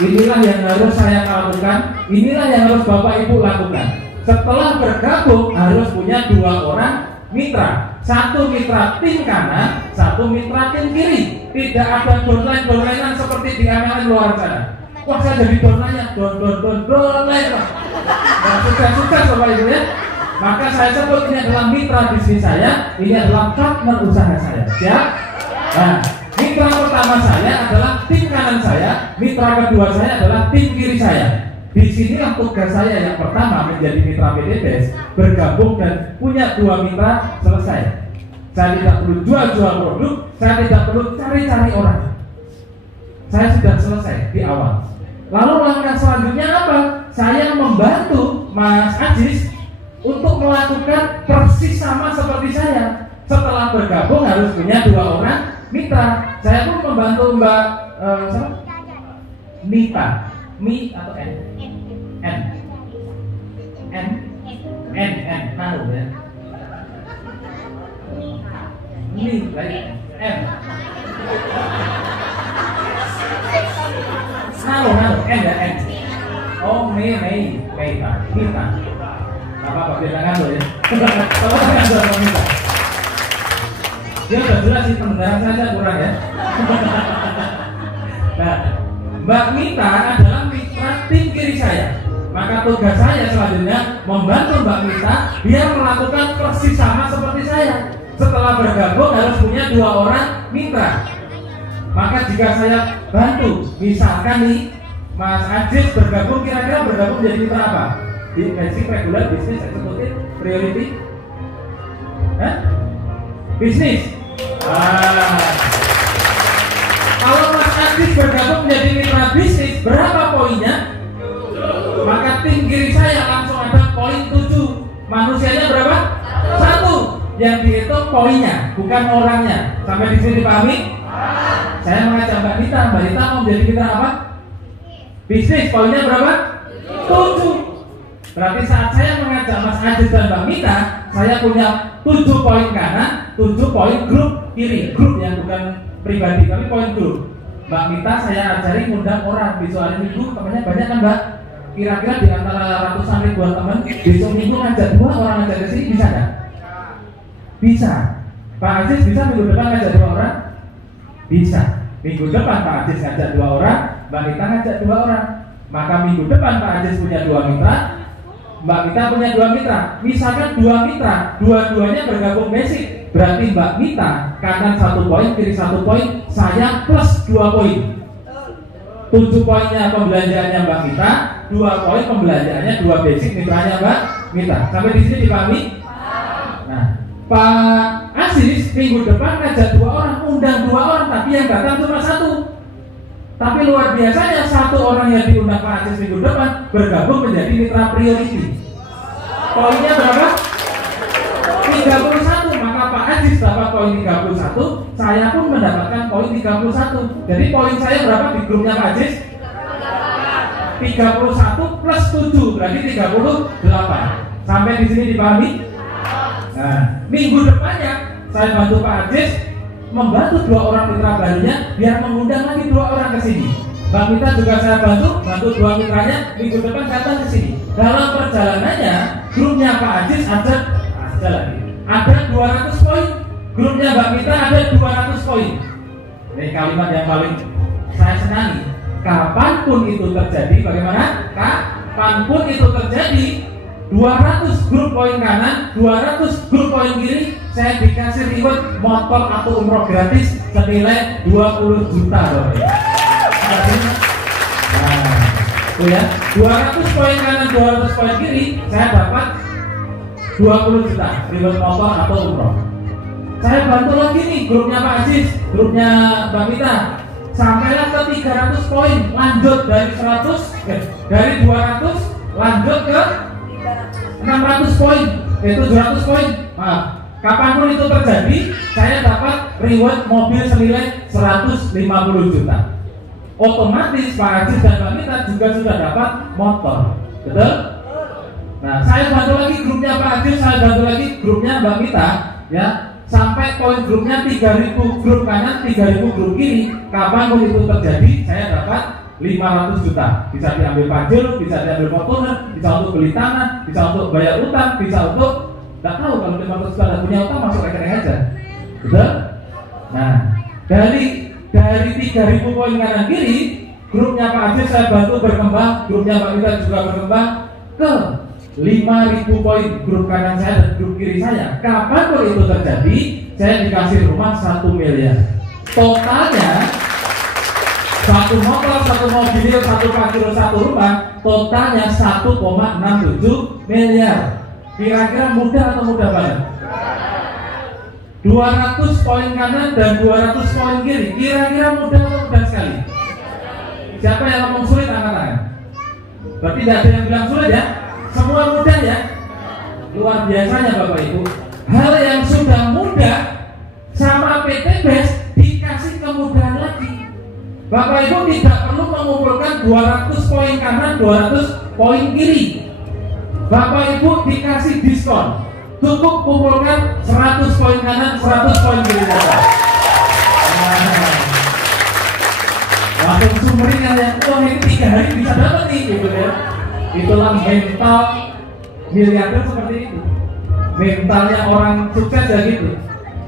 inilah yang harus saya lakukan. Inilah yang harus Bapak Ibu lakukan. Setelah bergabung harus punya 2 orang mitra. 1 mitra tim kanan, 1 mitra tim kiri. Tidak ada downline-downlinean seperti di MLM luar sana. Wah, saya jadi downline-nya, downline lah. Dan sukses Bapak Ibu ya. Maka saya sebut ini adalah mitra bisnis saya, ini adalah partner usaha saya. Siap? Nah, mitra pertama saya adalah tim kanan saya, mitra kedua saya adalah tim kiri saya. Di sinilah tugas saya yang pertama menjadi mitra PDBes, bergabung dan punya 2 mitra, selesai. Saya tidak perlu jual-jual produk, saya tidak perlu cari-cari orang. Saya sudah selesai di awal. Lalu langkah selanjutnya apa? Saya membantu Mas Ajis untuk melakukan persis sama seperti saya. Setelah bergabung harus punya 2 orang mitra. Saya pun membantu Mbak Nita. Mi atau N? N. Tahu ya? Mi lagi N. Tahu, N ya N. Oh, Mei, Nita. Apa bilangan lo ya? Apa kan sudah Nita? Dia udah jelas sih pendengaran saja kurang ya. Nah, Mbak Mita adalah mitra tim kiri saya. Maka tugas saya selanjutnya membantu Mbak Mita dia melakukan persis sama seperti saya. Setelah bergabung harus punya 2 orang mitra. Maka jika saya bantu, misalkan nih Mas Ajis bergabung, kira-kira bergabung jadi mitra apa? Di basic, regular, bisnis, eksekutif, priority? Bisnis. Kalau Mas Ajis bergabung menjadi mitra bisnis, berapa poinnya? Maka tim kiri saya langsung ada poin 7. Manusianya berapa? 1. Yang dihitung poinnya, bukan orangnya. Sampai di sini dipahami? Saya mengajak Mbak Nita mau menjadi mitra apa? Bisnis, poinnya berapa? 7. Berarti saat saya mengajak Mas Ajis dan Mbak Mita, saya punya 7 poin kanan, 7 poin grup kiri. Grup yang bukan pribadi, tapi poin grup. Mbak Mita saya ajari ngundang orang. Besok hari Minggu temannya banyak kan Mbak? Kira-kira di antara ratusan ribuan teman, besok Minggu ngajak 2 orang ngajak ke sini, bisa nggak? Bisa. Pak Ajis bisa minggu depan ngajak 2 orang? Bisa. Minggu depan Pak Ajis ngajak 2 orang, Mbak Mita ngajak 2 orang. Maka minggu depan Pak Ajis punya 2 mitra, Mbak Mita punya 2 mitra. Misalkan 2 mitra, dua-duanya bergabung basic. Berarti Mbak Mita kanan 1 poin, kiri 1 poin, saya plus 2 poin. 7 poinnya pembelanjaannya Mbak Mita, 2 poin pembelanjaannya 2 basic mitranya Mbak Mita. Sampai di sini dipahami? Nah, Pak Aziz minggu depan ngajak 2 orang, undang 2 orang, tapi yang datang cuma 1. Tapi luar biasanya 1 orang yang diundang Pak Aziz minggu depan bergabung menjadi mitra priority. Poinnya berapa? 31. Maka Pak Aziz dapat poin 31, saya pun mendapatkan poin 31. Jadi poin saya berapa di grupnya Pak Aziz? 31 plus 7 berarti 38. Sampai di sini dipahami? Nah, minggu depannya saya bantu Pak Aziz membantu 2 orang mitra barunya biar mengundang lagi 2 orang ke sini. Mbak Mita juga saya bantu 2 mitranya minggu depan datang ke sini. Dalam perjalanannya grupnya Pak Aziz ada 200 poin. Grupnya Mbak Mita ada 200 poin. Ini kalimat yang paling saya senangi. Kapanpun itu terjadi, bagaimana? Kapanpun itu terjadi, 200 grup poin kanan, 200 grup poin kiri, saya dikasih reward motor atau umroh gratis senilai 20 juta loh. Nah, itu ya, 200 poin kanan, 200 poin kiri, saya dapat 20 juta reward motor atau umroh. Saya bantu lagi nih grupnya Pak Aziz, grupnya Mbak Mita, sampailah ke 300 poin, lanjut dari 200 lanjut ke 600 poin, itu 700 poin. Maaf, kapanpun itu terjadi, saya dapat reward mobil senilai 150 juta. Otomatis Pak Aziz dan Mbak Mita juga sudah dapat motor, betul? Nah, saya bantu lagi grupnya Pak Aziz, saya bantu lagi grupnya Mbak Mita, ya. Sampai poin grupnya 3000 grup kanan, 3000 grup kiri. Kapanpun itu terjadi, saya dapat 500 juta. Bisa diambil pajul, bisa diambil Fortuner, bisa untuk beli tanah, bisa untuk bayar utang, bisa untuk nggak tahu kalau 500 juta punya utang masuk rekening aja. Betul? Nah, dari 3000 poin kanan kiri, grupnya Pak Aziz saya bantu berkembang, grupnya Pak Mita juga berkembang ke 5.000 poin grup kanan saya dan grup kiri saya. Kapanpun itu terjadi, saya dikasih rumah 1 miliar. Totalnya 1 motor, 1 mobil, 1 parkir, 1 rumah, totalnya 1,67 miliar. Kira-kira mudah atau mudah banget? 200 poin kanan dan 200 poin kiri. Kira-kira mudah atau mudah sekali? Siapa yang ngomong sulit angkat tangan? Berarti tidak ada yang bilang sulit ya? Semua mudah ya? Luar biasanya Bapak Ibu. Hal yang sudah mudah sama PT BES dikasih kemudahan lagi. Bapak Ibu tidak perlu mengumpulkan 200 poin kanan, 200 poin kiri. Bapak Ibu dikasih diskon. Cukup kumpulkan 100 poin kanan, 100 poin kiri saja. Langsung sumringah ya, wah ini 3 hari bisa dapat nih gitu ya. Itulah mental miliarder seperti itu. Mentalnya orang sukses ya gitu.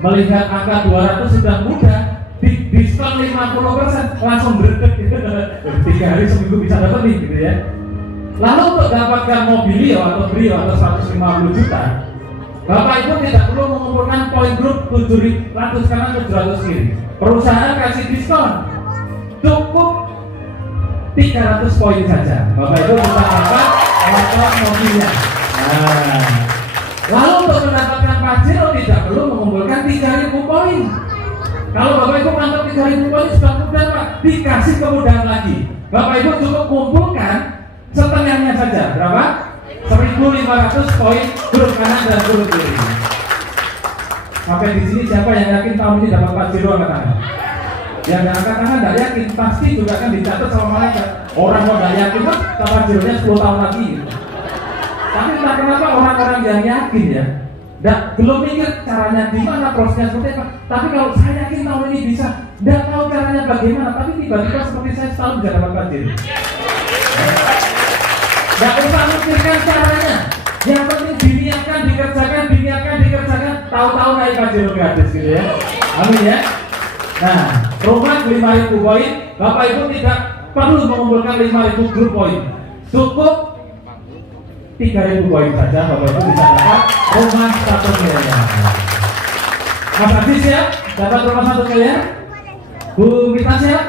Melihat angka 200 sudah mudah, diskon 50% langsung berdek gitu. 3 hari seminggu bisa dapat nih gitu ya. Lalu untuk dapatkan mobilio atau brio atau 150 juta, Bapak Ibu tidak perlu mengumpulkan poin grup 700 kanan 700 kiri. Perusahaan kasih diskon, cukup 300 poin saja. Bapak Ibu bisa dapat motor mobilnya. Nah, lalu untuk mendapatkan pajero tidak perlu mengumpulkan 3.000 poin. Kalau Bapak Ibu mantap 3.000 poin sudah mudah Pak, dikasih kemudahan lagi. Bapak Ibu cukup kumpulkan setengahnya saja. Berapa? 1.500 poin grup kanan dan grup kiri. Sampai di sini siapa yang yakin tahun ini dapat pajero angkat tangan? Yang angkat tangan tidak yakin pasti juga akan dicatat sama malaikat. Orang mau tidak yakin kan pajeronya 10 tahun lagi gitu. Tapi entah kenapa orang-orang yang yakin ya, belum mikir caranya gimana, prosesnya seperti apa. Tapi kalau saya yakin tahun ini bisa, tidak tahu caranya bagaimana, tapi tiba-tiba seperti saya setahun bisa dapat pajero. Tidak usah mikirkan caranya, yang penting diniatkan, dikerjakan, tahu-tahu naik pajero gratis gitu ya. Amin ya. Nah, rumah 5.000 poin, Bapak Ibu tidak perlu mengumpulkan 5.000 grup poin, cukup 3.000 poin saja. Bapak Ibu bisa dapat rumah 1 miliar. Mas Aziz siap dapat rumah 1 miliar? Bu Mita siap?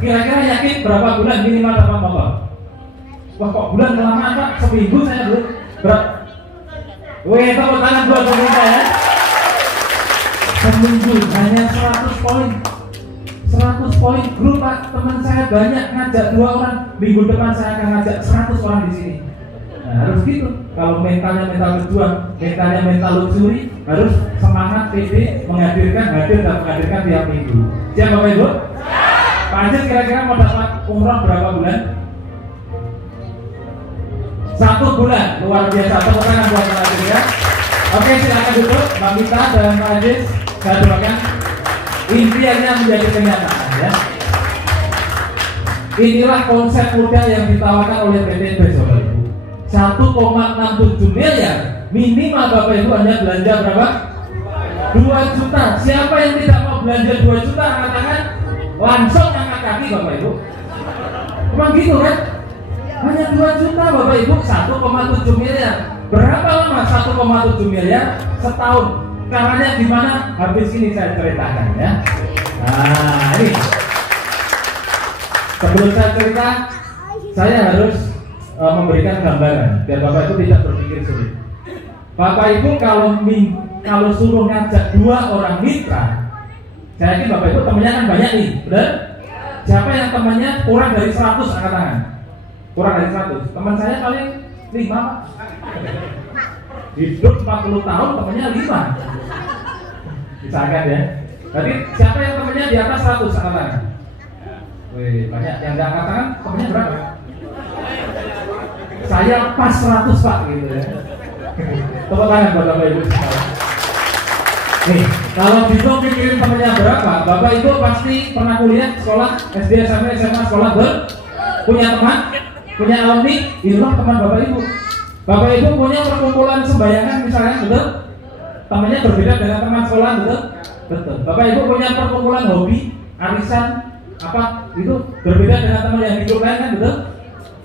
Kira-kira yakin berapa bulan minimal dapat motor? Wah kok bulan lama Pak? Seminggu saya belum. Wih, tepuk tangan buat Bu Mita ya. Seminggu hanya 100 poin. 100 poin grup Pak, teman saya banyak, ngajak 2 orang. Minggu depan saya akan ngajak 100 orang di sini. Nah, harus gitu. Kalau mentalnya mental berjuang, mentalnya mental luxury, harus semangat pede, hadir dan menghadirkan tiap minggu. Siap Bapak Ibu? Pak Aziz kira-kira mau dapat umroh berapa bulan? 1 bulan, luar biasa. Tepuk tangan buat Pak Aziz ya. Oke, silakan duduk Mbak Mita dan Pak Aziz. Saya doakan impiannya menjadi kenyataan ya. Inilah konsep muda yang ditawarkan oleh PT BES Bapak Ibu. 1,67 miliar minimal Bapak Ibu hanya belanja berapa? 2 juta. Siapa yang tidak mau belanja 2 juta angkat tangan, langsung angkat kaki Bapak Ibu. Emang gitu kan? Hanya 2 juta Bapak Ibu, 1,7 miliar. Berapa lama 1,7 miliar? Setahun. Caranya gimana? Habis ini saya ceritakan ya. Nah ini, sebelum saya cerita, saya harus memberikan gambaran biar Bapak Ibu tidak berpikir sulit. Bapak Ibu kalau suruh ngajak 2 orang mitra, saya yakin Bapak Ibu temannya kan banyak nih, benar? Siapa yang temannya kurang dari 100 angkat tangan? Kurang dari 100. Teman saya paling 5 Pak. Hidup 40 tahun temannya 5. Misalkan ya. Jadi siapa yang temannya di atas 100 angkat tangan? Wih, banyak. Yang nggak angkat tangan temannya berapa? Saya pas 100 Pak gitu ya. Tepuk tangan buat Bapak Ibu semua. Nih, kalau bingung pikirin temannya berapa, Bapak Ibu pasti pernah kuliah, sekolah, SD, SMP, SMA, sekolah punya teman, punya alumni, inilah teman Bapak Ibu. Bapak Ibu punya perkumpulan sembayangan misalnya, betul? Temannya berbeda dengan teman sekolah, betul? Betul. Bapak Ibu punya perkumpulan hobi, arisan, apa itu berbeda dengan teman yang hidup lain kan, betul?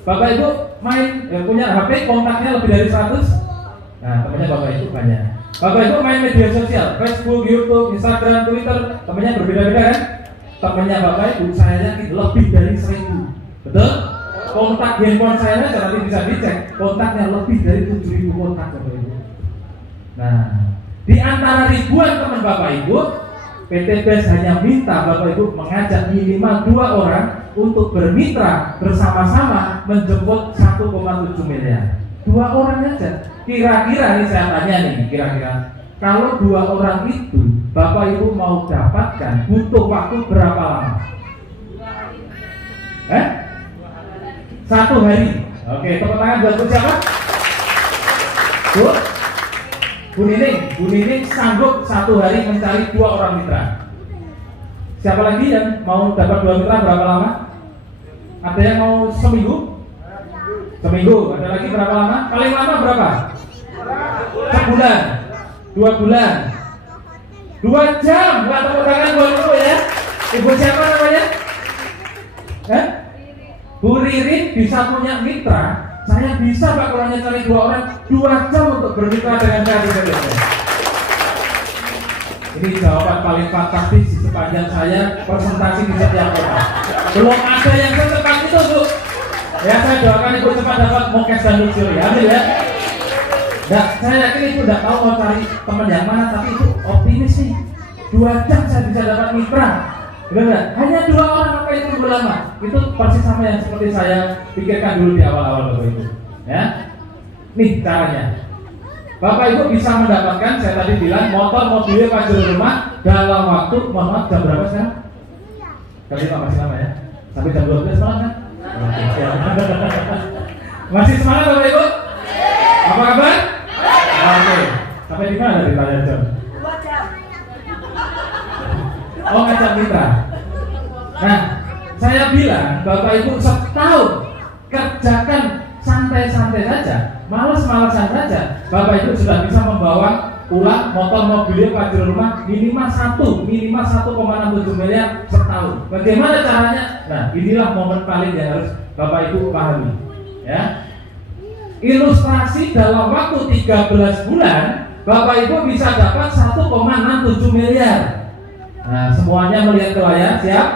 Bapak Ibu main, punya HP, kontaknya lebih dari 100. Nah, temannya Bapak Ibu banyak. Bapak Ibu main media sosial, Facebook, YouTube, Instagram, Twitter, temannya berbeda-beda kan? Temannya Bapak Ibu saya yakin lebih dari 1000. Betul? Kontak handphone saya nanti bisa dicek, kontaknya lebih dari 7000 kontak Bapak Ibu. Nah, di antara ribuan teman Bapak Ibu, PT BES hanya minta Bapak Ibu mengajak minimal 2 orang untuk bermitra bersama-sama menjemput 1,7 miliar. 2 orang aja. Kira-kira nih saya tanya nih, kira-kira kalau 2 orang itu Bapak Ibu mau dapatkan butuh waktu berapa lama? 1 hari. Oke, tepuk tangan buat siapa? Bu Nining sanggup 1 hari mencari 2 orang mitra. Siapa lagi yang mau dapat 2 mitra berapa lama? Ada yang mau seminggu? Seminggu. Ada lagi berapa lama? Paling lama berapa? Sebulan. 2 bulan. 2 jam. Buat tepuk tangan buat ibu ya. Ibu siapa namanya? Bu Ririn bisa punya mitra. Saya bisa Pak kalau hanya cari 2 orang 2 jam untuk bermitra dengan saya. Ini jawaban paling fantastis di sepanjang saya presentasi di setiap kota. Belum ada yang secepat itu Bu. Ya saya doakan ibu cepat dapat mokes dan luxury. Amin ya. Nah, saya yakin ibu tidak tahu mau cari teman yang mana, tapi ibu optimis sih. 2 jam saya bisa dapat mitra. Benar? Hanya 2 orang apa itu lama? Itu persis sama yang seperti saya pikirkan dulu di awal-awal Bapak Ibu. Ya, nih caranya. Bapak Ibu bisa mendapatkan, saya tadi bilang motor, mobilnya, pajero rumah dalam waktu, mohon maaf jam berapa sekarang? Kali masih lama ya? Sampai jam 12 malam kan? Masih semangat Bapak Ibu? Apa kabar? Oke. Sampai di mana tadi tanya jam? 2 jam. Oh, ngajak mitra. Nah, saya bilang Bapak Ibu setahun kerjakan santai-santai saja, malas-malasan saja, Bapak Ibu sudah bisa membawa pulang motor, mobil, pajero rumah minimal 1,67 miliar setahun. Bagaimana caranya? Nah, inilah momen paling yang harus Bapak Ibu pahami. Ya, ilustrasi dalam waktu 13 bulan Bapak Ibu bisa dapat 1,67 miliar. Nah, semuanya melihat ke layar, siap?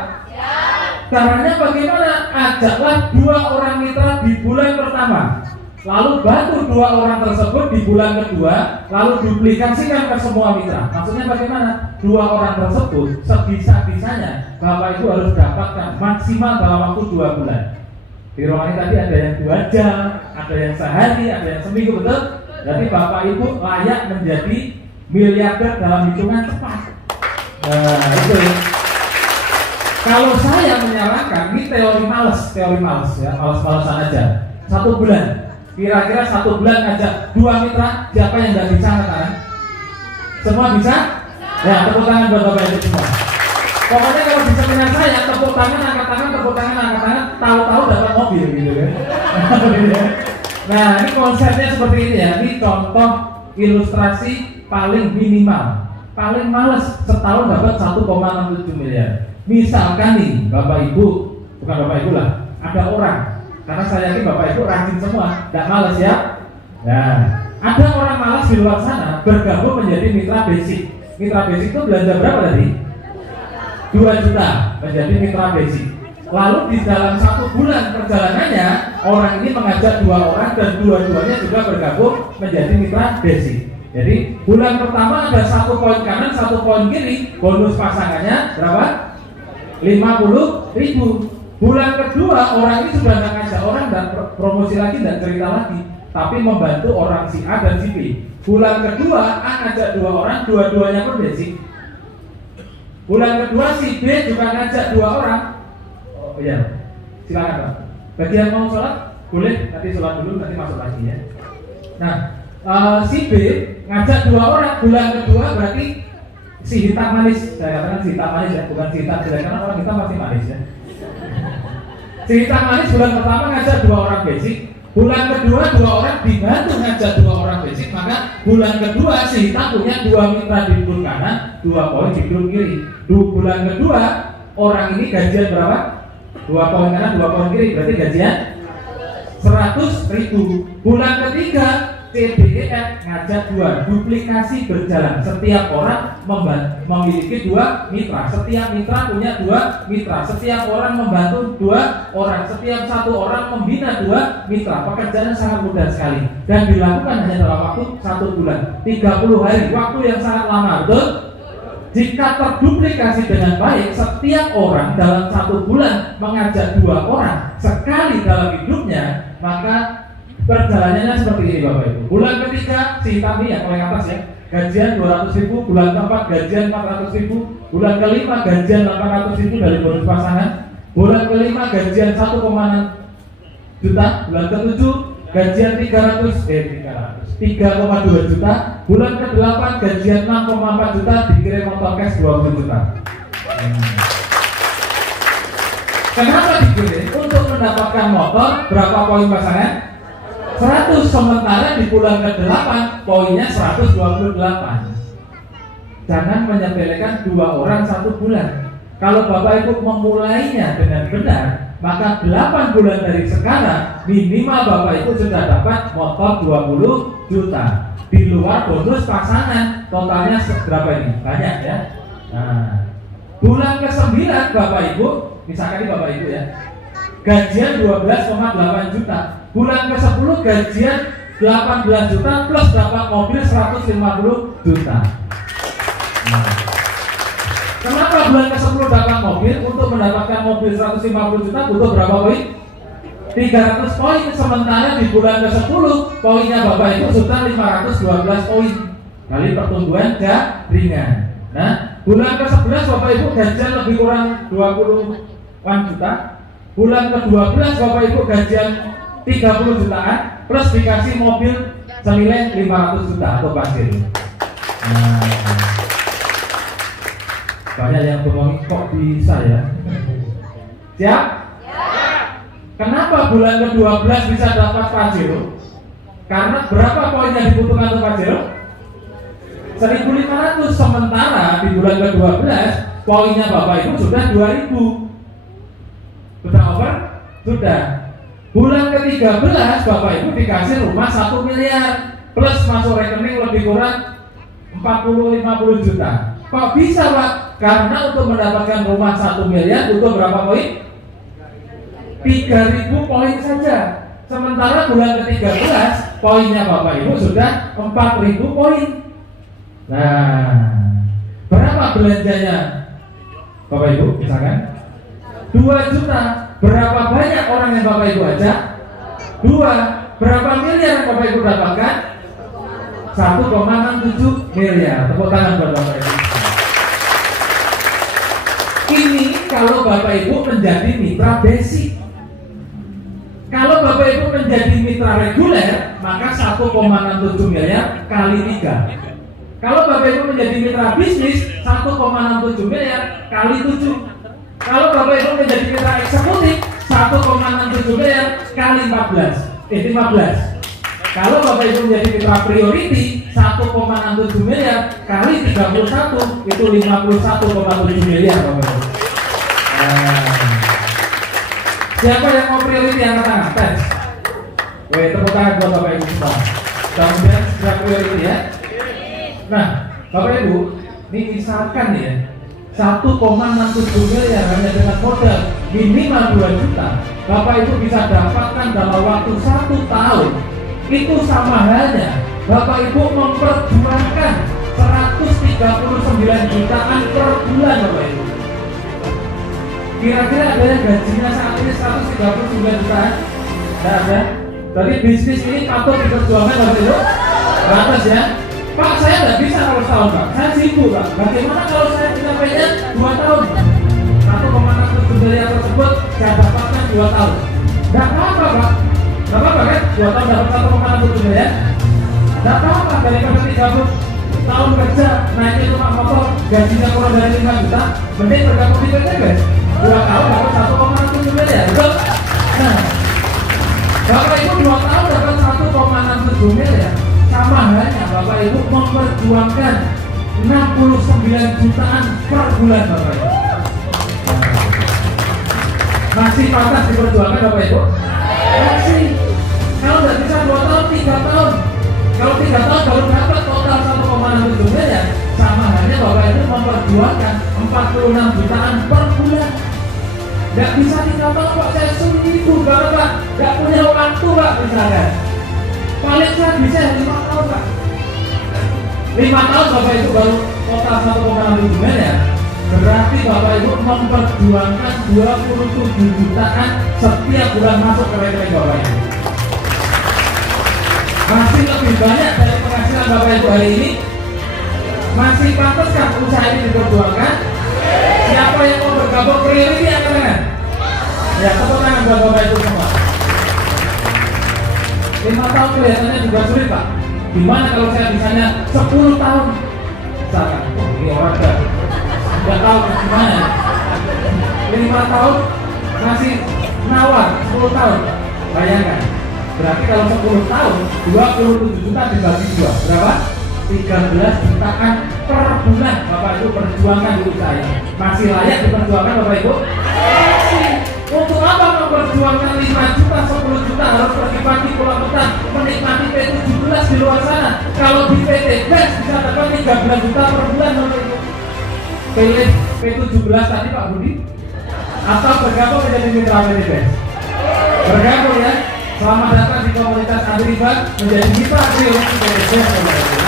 Caranya bagaimana? Ajaklah 2 orang mitra di bulan pertama, lalu bantu 2 orang tersebut di bulan kedua, lalu duplikasikan ke semua mitra. Maksudnya bagaimana? 2 orang tersebut sebisa-bisanya Bapak Ibu harus dapatkan maksimal dalam waktu 2 bulan. Di ruangan ini tadi ada yang 2 jam, ada yang sehari, ada yang seminggu, betul? Jadi Bapak Ibu layak menjadi miliarder dalam hitungan cepat. Nah, itu. Kalau saya menyarankan, ini teori males ya, males-malesan aja. 1 bulan, kira-kira 1 bulan ngajak 2 mitra, siapa yang nggak bisa kan? Semua bisa? Ya, tepuk tangan buat Bapak Ibu semua. Pokoknya kalau di seminar saya, tepuk tangan, angkat tangan, tahu-tahu dapat mobil gitu kan. Nah, ini konsepnya seperti ini ya. Ini contoh ilustrasi paling minimal, paling males setahun dapat 1,67 miliar. Misalkan nih Bapak Ibu, bukan Bapak Ibu lah, ada orang Karena saya yakin Bapak Ibu rajin semua, nggak malas ya. Nah, ada orang malas di luar sana bergabung menjadi mitra basic. Mitra basic itu belanja berapa tadi? 2 juta menjadi mitra basic. Lalu di dalam 1 bulan perjalanannya, orang ini mengajak 2 orang dan dua-duanya juga bergabung menjadi mitra basic. Jadi bulan pertama ada 1 poin kanan, 1 poin kiri, bonus pasangannya berapa? 50.000. Bulan kedua orang ini sudah nggak ngajak orang dan promosi lagi dan cerita lagi, tapi membantu orang si A dan si B. Bulan kedua A ngajak 2 orang, dua-duanya pun basic. Bulan kedua si B juga ngajak 2 orang. Oh iya, silakan Pak. Bagi yang mau sholat boleh, nanti sholat dulu, nanti masuk lagi ya. Nah, si B ngajak 2 orang. Bulan kedua berarti si hitam manis, saya katakan si hitam manis ya, bukan si hitam jelek, karena orang hitam pasti manis ya. Si hitam manis bulan pertama ngajak 2 orang basic. Bulan kedua 2 orang dibantu ngajak 2 orang basic, maka bulan kedua si hitam punya 2 mitra di duduk kanan, 2 poin di duduk kiri. Bulan kedua orang ini gajian berapa? 2 poin kanan, 2 poin kiri, berarti gajian 100.000. Bulan ketiga CBEF ngajak 2, duplikasi berjalan. Setiap orang memiliki 2 mitra. Setiap mitra punya 2 mitra. Setiap orang membantu 2 orang. Setiap 1 orang membina 2 mitra. Pekerjaan sangat mudah sekali dan dilakukan hanya dalam waktu 1 bulan, 30 hari. Waktu yang sangat lama, betul? Jika terduplikasi dengan baik, setiap orang dalam 1 bulan mengajak 2 orang sekali dalam hidupnya, maka perjalanannya seperti ini Bapak Ibu. Bulan ketiga si hitam ini yang paling atas ya, gajian 200.000. Bulan keempat gajian 400.000. Bulan kelima gajian 800.000 dari bonus pasangan. Bulan kelima gajian 1,6 juta. Bulan ketujuh gajian 3,2 juta. Bulan ke-8 gajian 6,4 juta, dikirim motor cash 20 juta. Kenapa dikirim? Untuk mendapatkan motor. Berapa poin pasangan? 100. Sementara di bulan ke-8 poinnya 128. Jangan menyepelekan 2 orang 1 bulan. Kalau Bapak Ibu memulainya dengan benar, maka 8 bulan dari sekarang minimal Bapak Ibu sudah dapat motor 20 juta. Di luar bonus pasangan, totalnya berapa ini? Banyak ya. Nah, bulan ke-9 Bapak Ibu, misalkan ini Bapak Ibu ya, gajian 12,8 juta. Bulan ke-10 gajian 18 juta plus dapat mobil 150 juta. Nah, kenapa bulan ke-10 dapat mobil? Untuk mendapatkan mobil 150 juta butuh berapa poin? 300 poin. Sementara di bulan ke-10 poinnya Bapak Ibu sudah 512 poin kali pertumbuhan jaringan. Nah, bulan ke-11 Bapak Ibu gajian lebih kurang 20-an juta. Bulan ke-12 Bapak Ibu gajian 30 jutaan plus dikasih mobil senilai 500 juta atau pasir. Nah, banyak yang ngomong kok bisa ya. Siap? Kenapa bulan ke-12 bisa dapat Pajero? Karena berapa poin yang dibutuhkan untuk Pajero? 1.500. Sementara di bulan ke-12 poinnya Bapak Ibu sudah 2.000. Sudah over? Sudah. Bulan ke-13 Bapak Ibu dikasih rumah 1 miliar plus masuk rekening lebih kurang 40-50 juta. Kok bisa Pak? Karena untuk mendapatkan rumah 1 miliar butuh berapa poin? 3.000 poin saja. Sementara bulan ke-13 poinnya Bapak Ibu sudah 4.000 poin. Nah, berapa belanjanya Bapak Ibu? Misalkan 2 juta. Berapa banyak orang yang Bapak Ibu ajak? 2. Berapa miliar yang Bapak Ibu dapatkan? 1,67 miliar. Tepuk tangan buat Bapak Ibu. Ini kalau Bapak Ibu menjadi mitra basic. Kalau Bapak Ibu menjadi mitra reguler, maka 1,67 miliar kali 3. Kalau Bapak Ibu menjadi mitra bisnis, 1,67 miliar kali 7. Kalau Bapak Ibu menjadi mitra eksekutif, 1,67 miliar kali 15. Kalau Bapak Ibu menjadi mitra priority, 1,67 miliar kali 31, itu 51,7 miliar Bapak Ibu. Siapa yang mau priority angkat tangan? Tes. Weh, tepuk tangan buat Bapak Ibu semua. Kemudian sudah priority ya. Nah, Bapak Ibu, ini misalkan ya 1,67 miliar hanya dengan modal minimal 2 juta, Bapak Ibu bisa dapatkan dalam waktu 1 tahun. Itu sama halnya Bapak Ibu memperjuangkan 139 jutaan per bulan, Bapak Ibu. Kira-kira ada yang gajinya saat ini 139 jutaan? Tidak ada. Jadi bisnis ini patut diperjuangkan, Bapak Ibu. Batas ya. Pak, saya tidak bisa kalau setahun, Pak. Saya sibuk, Pak. Bagaimana kalau saya mencapainya 2 tahun? 1,67 miliar tersebut saya dapatkan 2 tahun. Tidak apa-apa, Pak. Tidak apa-apa kan? 2 tahun dapat 1,67 miliar. Tidak apa-apa, daripada 30 tahun kerja naiknya rumah motor gajinya kurang dari 5 juta, mending bergabung di PT guys. 2 tahun dapat 1,67 miliar, betul? Nah, Bapak Ibu 2 tahun dapat 1,67 miliar, sama halnya Bapak Ibu memperjuangkan 69 jutaan per bulan, Bapak Ibu. Masih pantas diperjuangkan, Bapak Ibu? Masih. Kalau tidak bisa 2 tahun, 3 tahun. Kalau 3 tahun baru dapat total 1,67 miliar, sama halnya Bapak Ibu memperjuangkan 46 jutaan per bulan. Nggak bisa 3 tahun, Pak, saya sibuk banget, Pak, nggak punya waktu, Pak, misalkan. Paling saya bisa 5 tahun, Pak. 5 tahun Bapak Ibu baru total 1,67 miliar. Berarti Bapak Ibu memperjuangkan 27 jutaan setiap bulan masuk ke rekening Bapak Ibu. Masih lebih banyak dari penghasilan Bapak Ibu hari ini. Masih pantaskah usaha ini diperjuangkan? Siapa yang mau bergabung priority angkat tangan? Ya, tepuk tangan buat Bapak Ibu semua. 5 tahun kelihatannya juga sulit, Pak. Gimana kalau saya misalnya 10 tahun? Misalkan, oh, ini orang udah tahu gimana. 5 tahun masih nawar 10 tahun. Bayangkan. Berarti kalau 10 tahun 27 juta dibagi 2 berapa? 13 jutaan per bulan Bapak Ibu perjuangkan di usaha ini. Masih layak diperjuangkan Bapak Ibu? Masih. Untuk apa memperjuangkan 5 juta, 10 juta harus pergi pagi pulang petang menikmati P17 di luar sana? Kalau di PT BES bisa dapat 13 juta per bulan, Bapak Ibu. Pilih P17 tadi Pak Budi atau bergabung menjadi mitra PT BES? Bergabung ya. Selamat datang di komunitas Andriba menjadi mitra trilogi PT BES, Bapak Ibu.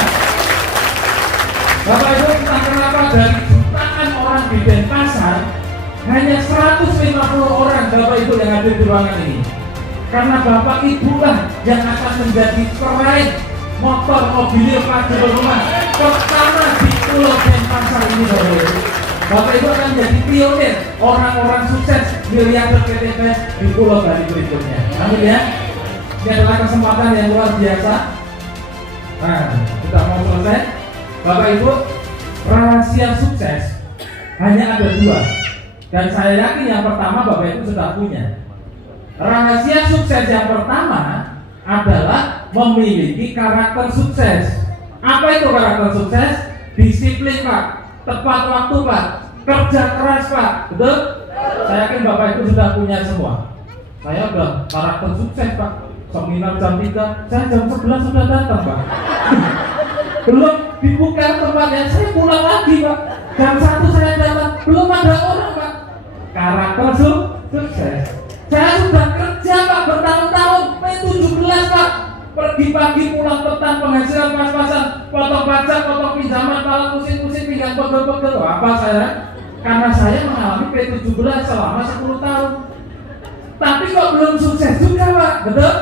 Bapak Ibu, entah kenapa dari jutaan orang di Denpasar hanya 150 orang Bapak Ibu yang hadir di ruangan ini. Karena Bapak Ibu lah yang akan menjadi peraih motor mobil pajak rumah pertama di Pulau Denpasar ini, Bapak Ibu. Bapak Ibu akan menjadi pionir orang-orang sukses miliarder PT BES di Pulau Bali berikutnya. Amin ya. Ini adalah kesempatan yang luar biasa. Nah, kita mau selesai. Bapak Ibu, rahasia sukses hanya ada 2. Dan saya yakin yang pertama Bapak Ibu sudah punya. Rahasia sukses yang pertama adalah memiliki karakter sukses. Apa itu karakter sukses? Disiplin, Pak. Tepat waktu, Pak. Kerja keras, Pak. Betul? Saya yakin Bapak Ibu sudah punya semua. Saya udah karakter sukses, Pak. Seminar jam 3, saya jam 11 sudah datang, Pak. Belum dibuka tempatnya, saya pulang lagi, Pak. Jam 1 saya datang, belum ada orang, Pak. Karakter sukses. Saya sudah kerja, Pak, bertahun-tahun, P17, Pak. Pergi pagi, pulang petang, penghasilan pas-pasan, potong pajak, potong pinjaman, malah pusing-pusing, pinggang pegel-pegel. Apa saya? Karena saya mengalami P17 selama 10 tahun. Tapi kok belum sukses juga, Pak. Betul?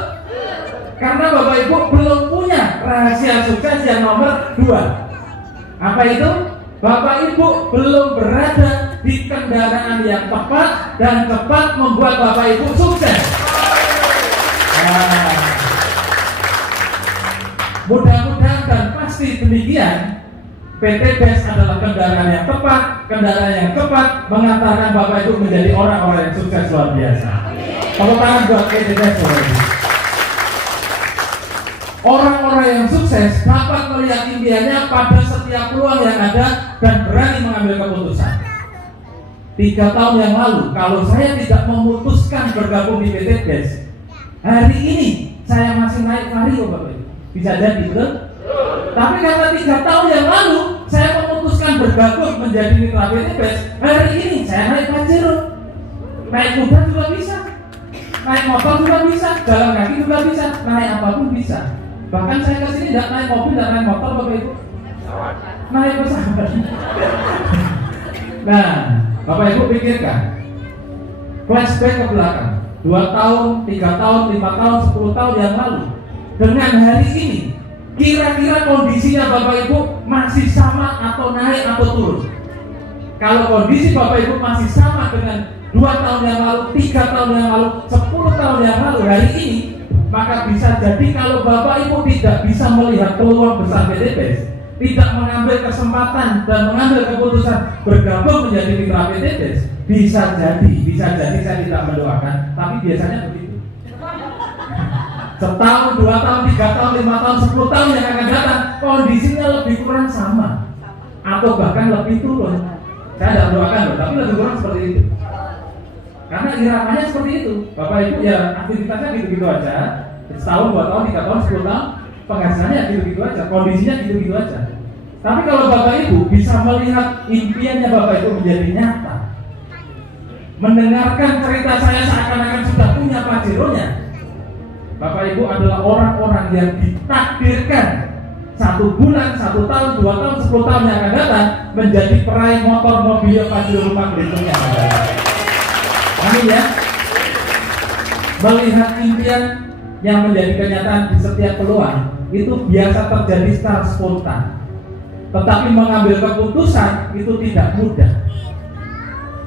Karena Bapak Ibu belum punya rahasia sukses yang nomor 2. Apa itu? Bapak Ibu belum berada di kendaraan yang tepat dan cepat membuat Bapak Ibu sukses. Nah, mudah-mudahan dan pasti demikian, PT BES adalah kendaraan yang tepat, kendaraan yang cepat mengantarkan Bapak Ibu menjadi orang-orang yang sukses luar biasa. Tepuk tangan buat PT BES, Bapak Ibu. Orang-orang yang sukses dapat melihat impiannya pada setiap peluang yang ada dan berani mengambil keputusan. 3 tahun yang lalu, kalau saya tidak memutuskan bergabung di PT BES, hari ini saya masih naik vario Bapak Ibu. Bisa jadi, betul? Tapi karena 3 tahun yang lalu saya memutuskan bergabung menjadi mitra PT BES, hari ini saya naik Pajero. Naik kuda juga bisa, naik motor juga bisa, jalan kaki juga bisa, naik apapun bisa. Bahkan saya kesini tidak naik mobil, tidak naik motor Bapak Ibu, naik pesawat. Nah, Bapak Ibu pikirkan, flashback ke belakang, 2 tahun, 3 tahun, 5 tahun, 10 tahun yang lalu, dengan hari ini, kira-kira kondisinya Bapak Ibu masih sama atau naik atau turun? Kalau kondisi Bapak Ibu masih sama dengan 2 tahun yang lalu, 3 tahun yang lalu, 10 tahun yang lalu hari ini, maka bisa jadi kalau Bapak Ibu tidak bisa melihat peluang besar PT BES, tidak mengambil kesempatan dan mengambil keputusan bergabung menjadi mitra PT BES, bisa jadi saya tidak mendoakan, tapi biasanya begitu. Setahun, 2 tahun, 3 tahun, 5 tahun, 10 tahun yang akan datang, kondisinya lebih kurang sama atau bahkan lebih turun. Saya tidak mendoakan loh, tapi lebih kurang seperti itu. Karena iramanya seperti itu. Bapak Ibu ya aktivitasnya gitu-gitu aja. Setahun, 2 tahun, 3 tahun, 10 tahun, penghasilannya gitu-gitu aja, kondisinya gitu-gitu aja. Tapi kalau Bapak Ibu bisa melihat impiannya Bapak Ibu menjadi nyata, mendengarkan cerita saya seakan-akan sudah punya Pajeronya, Bapak Ibu adalah orang-orang yang ditakdirkan 1 bulan, 1 tahun, 2 tahun, 10 tahun yang akan datang menjadi peraih motor, mobil, Pajero rumah berikutnya. Amin ya. Melihat impian yang menjadi kenyataan di setiap peluang itu biasa terjadi secara spontan. Tetapi mengambil keputusan itu tidak mudah.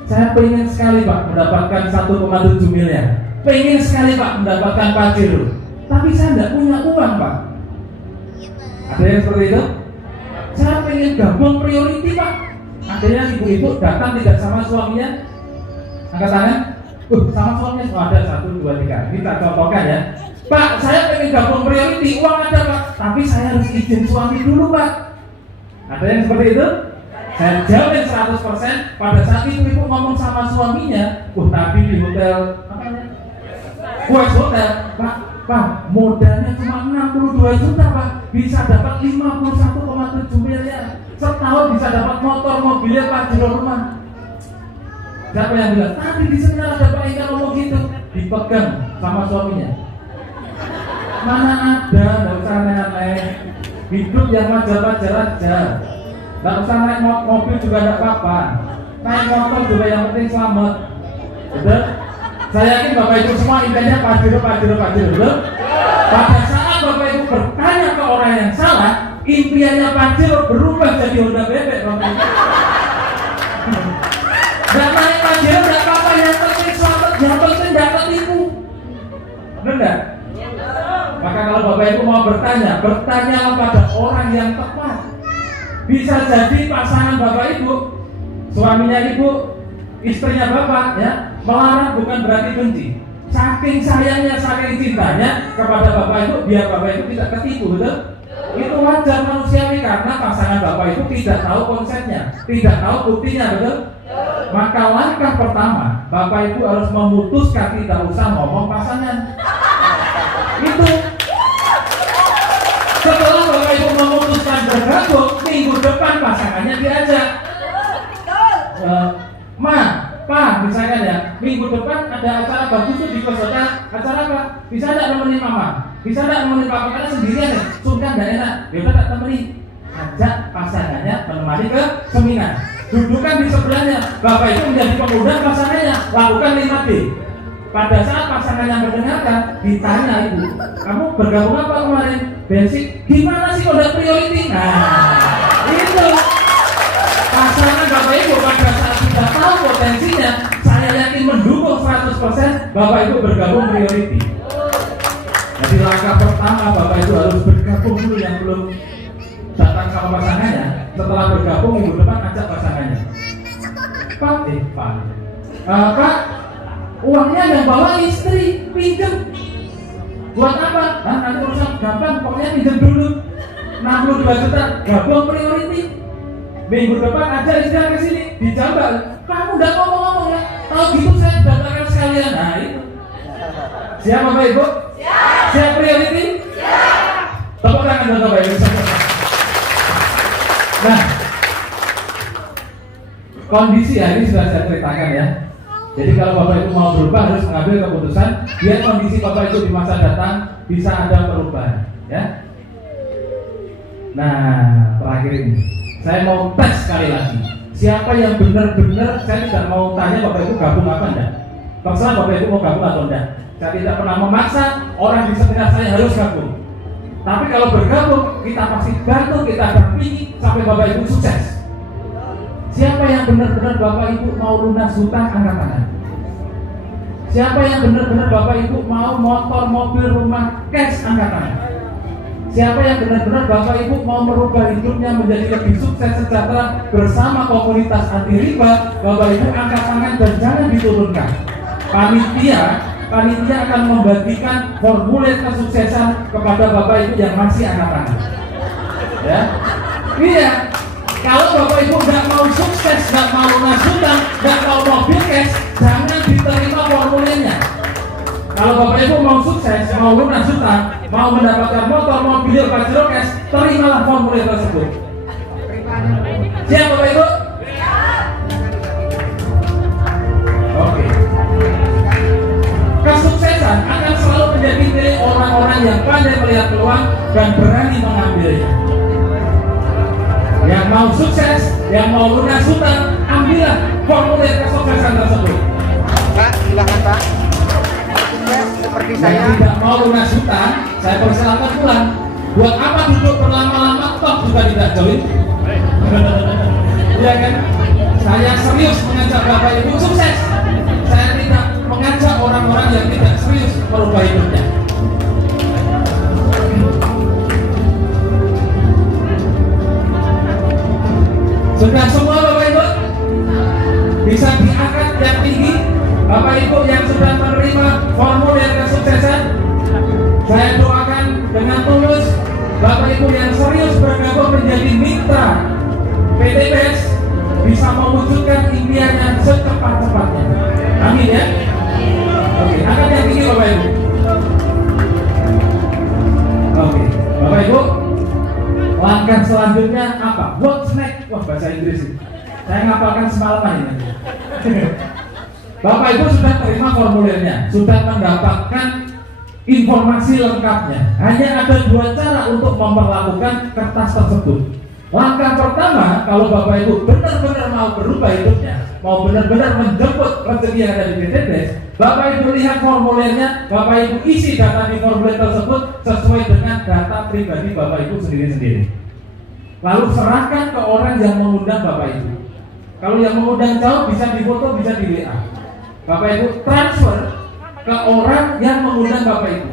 Saya pengen sekali Pak mendapatkan 1,7 miliar. Pengen sekali Pak mendapatkan Pajero. Tapi saya tidak punya uang Pak. Ada yang seperti itu? Saya pengen gabung priority Pak. Akhirnya ibu-ibu datang tidak sama suaminya. Angkat tangan. Sama suaminya. Oh, ada 1, 2, 3. Kita contohkan ya. Pak, saya pengen gabung priority. Uang ada Pak. Tapi saya harus izin suami dulu Pak. Ada yang seperti itu? Saya jamin 100% pada saat ibu ngomong sama suaminya, tadi di hotel apa namanya? Quest Hotel, Pak, modalnya cuma 62 juta Pak, bisa dapat 51,7 miliar. Setahun bisa dapat motor, mobilnya Pajero rumah. Siapa yang bilang? Tadi di seminar ada Pak yang ngomong gitu, dipegang sama suaminya. Mana ada, nggak usah aneh-aneh. Hidup yang wajar-wajar aja. Nggak usah naik mobil juga nggak apa-apa. Naik motor juga yang penting selamat. Betul? Saya yakin Bapak Ibu semua impiannya Pajero, betul? Pada saat Bapak Ibu bertanya ke orang yang salah, impiannya Pajero berubah jadi Honda bebek Bapak Ibu. Nggak naik Pajero nggak apa-apa, yang penting selamat, yang penting nggak ketipu. Benar nggak? Maka kalau Bapak Ibu mau bertanya pada orang yang tepat. Bisa jadi pasangan Bapak Ibu, suaminya Ibu, istrinya Bapak ya, melarang bukan berarti benci. Saking sayangnya, saking cintanya kepada Bapak Ibu, biar Bapak Ibu tidak ketipu, betul? Itu wajar manusiawi karena pasangan Bapak Ibu tidak tahu konsepnya, tidak tahu buktinya, betul? Maka langkah pertama, Bapak Ibu harus memutuskan tidak usah ngomong pasangan. Itu. Setelah Bapak Ibu memutuskan bergabung, minggu depan pasangannya diajak. Pak, misalkan ya, minggu depan ada acara bagus tuh di kota, acara apa? Bisa tidak nemenin mama? Bisa tidak nemenin papa? Karena sendirian ya, sungkan dan enak. Ya udah tak temenin. Ajak pasangannya menemani ke seminar. Dudukan di sebelahnya. Bapak itu menjadi pengundang pasangannya. Lakukan 5B. Pada saat pasangannya mendengarkan, ditanya ibu, kamu bergabung apa kemarin? Basic. Gimana sih kode priority? Nah, itu. Pasangan Bapak Ibu pada saat sudah tahu potensinya, saya yakin mendukung 100% Bapak Ibu bergabung priority. Jadi langkah pertama Bapak Ibu harus bergabung dulu yang belum datang sama pasangannya. Setelah bergabung minggu depan ajak pasangannya. Pak, uangnya yang bawa istri, pinjam. Buat apa? Nanti urusan gampang, pokoknya pinjam dulu. 62 juta, gabung priority. Minggu depan aja istirahat ke sini dijambak. Kamu udah ngomong-ngomong ya. Tahu gitu saya daftarkan sekalian. Nah itu. Siap Bapak Ibu? Siap. Siap priority? Siap. Tepuk tangan buat Bapak Ibu. Nah, kondisi hari ini sudah saya ceritakan ya. Jadi kalau Bapak Ibu mau berubah harus mengambil keputusan biar kondisi Bapak Ibu di masa datang bisa ada perubahan ya. Nah, terakhir ini saya mau tes sekali lagi. Siapa yang benar-benar, saya tidak mau tanya Bapak Ibu gabung apa enggak. Terserah Bapak Ibu mau gabung atau enggak. Saya tidak pernah memaksa orang di sekitar saya harus gabung. Tapi kalau bergabung, kita pasti bantu, kita dampingi sampai Bapak Ibu sukses. Siapa yang benar-benar Bapak Ibu mau lunas hutang, angkat tangan. Siapa yang benar-benar Bapak Ibu mau motor, mobil, rumah, cash, angkat tangan. Siapa yang benar-benar Bapak Ibu mau merubah hidupnya menjadi lebih sukses sejahtera bersama komunitas anti riba, Bapak Ibu angkat tangan dan jangan diturunkan. Panitia akan membagikan formulir kesuksesan kepada Bapak Ibu yang masih angkat tangan. Ya, iya. Kalau Bapak Ibu nggak mau sukses, nggak mau lunas hutang, nggak mau mobil cash, jangan diterima formulirnya. Kalau Bapak Ibu mau sukses, mau lunas hutang, mau mendapatkan motor, mobil, Pajero cash, terimalah formulir tersebut. Siap Bapak Ibu? Oke. Kesuksesan akan selalu menjadi milik orang-orang yang pandai melihat peluang dan berani mengambilnya. Yang mau sukses, yang mau lunas hutang, ambillah formulir kesuksesan tersebut. Pak, silakan Pak. Seperti saya. Yang tidak mau lunas hutang, saya persilakan pulang. Buat apa duduk berlama-lama, toh juga tidak join. Iya kan? Saya serius mengajak Bapak Ibu sukses. Saya tidak mengajak orang-orang yang tidak serius merubah hidupnya. Sudah semua Bapak Ibu? Bisa diangkat yang tinggi? Bapak Ibu yang sudah menerima formulir kesuksesan, saya doakan dengan tulus Bapak Ibu yang serius bergabung menjadi mitra PTBS bisa mewujudkan impiannya secepat-cepatnya. Amin ya. Oke, angkat yang tinggi Bapak Ibu. Oke, Bapak Ibu, langkah selanjutnya apa? What's next? Wah, bahasa Inggris ini. Saya ngapalkan semalaman ini. Bapak Ibu sudah terima formulirnya, sudah mendapatkan informasi lengkapnya. Hanya ada dua cara untuk memperlakukan kertas tersebut. Langkah pertama, kalau Bapak Ibu benar-benar mau berubah hidupnya, mau benar-benar menjemput rezeki yang ada di PTBS, Bapak Ibu lihat formulirnya, Bapak Ibu isi data di formulir tersebut sesuai dengan data pribadi Bapak Ibu sendiri-sendiri. Lalu serahkan ke orang yang mengundang Bapak Ibu. Kalau yang mengundang jauh bisa difoto, bisa di WA. Bapak Ibu transfer ke orang yang mengundang Bapak Ibu.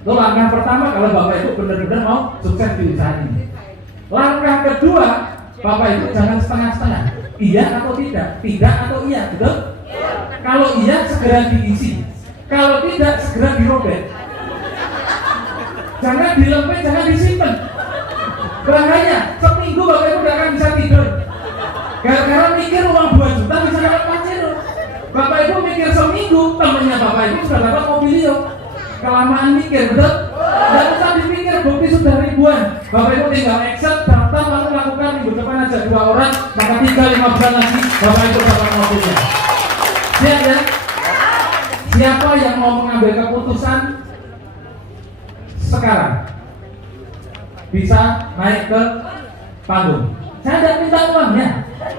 Itu langkah pertama kalau Bapak Ibu benar-benar mau sukses di usaha ini. Langkah kedua, Bapak Ibu jangan setengah-setengah. Iya atau tidak? Tidak atau iya, betul? Kalau iya segera diisi. Kalau tidak segera dirobek. Jangan dilempet, jangan disimpan. Bahaya, seminggu Bapak Ibu tidak akan bisa tidur. Gara-gara mikir uang 2 juta bisa dapat Pajero. Bapak Ibu mikir seminggu, temannya Bapak Ibu sudah dapat mobilio. Kelamaan mikir, betul? Tidak usah dipikir, bukti sudah ribuan. Bapak Ibu tinggal exit, daftar, lalu lakukan minggu depan aja 2 orang, maka 3-5 bulan lagi Bapak Ibu dapat mobilnya. Siap ya? Siapa yang mau mengambil keputusan sekarang? Bisa naik ke panggung. Saya tidak minta uangnya.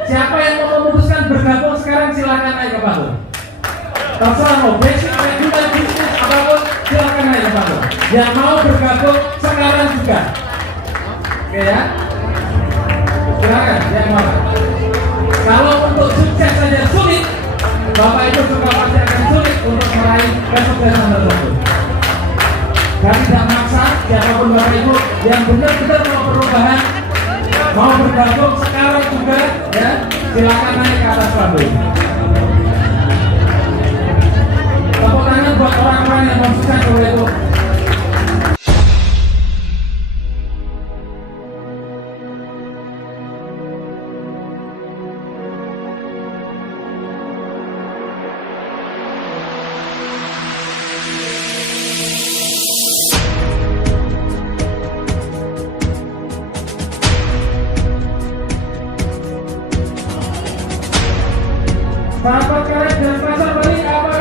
Siapa yang mau memutuskan bergabung sekarang silakan naik ke panggung. Terserah mau basic, regular, bisnis, apapun silakan naik ke panggung. Yang mau bergabung sekarang juga. Oke ya. Silakan yang mau. Kalau untuk sukses saja sulit, Bapak Ibu juga pasti akan sulit untuk meraih kesuksesan tersebut. Dan tidak maksa siapapun Bapak Ibu yang benar-benar mau perubahan, mau bergabung sekarang juga ya, silakan naik ke atas panggung. Tepuk tangan buat orang-orang yang mau sukses Bapak Ibu. Sahabat karib dan pasar beli apa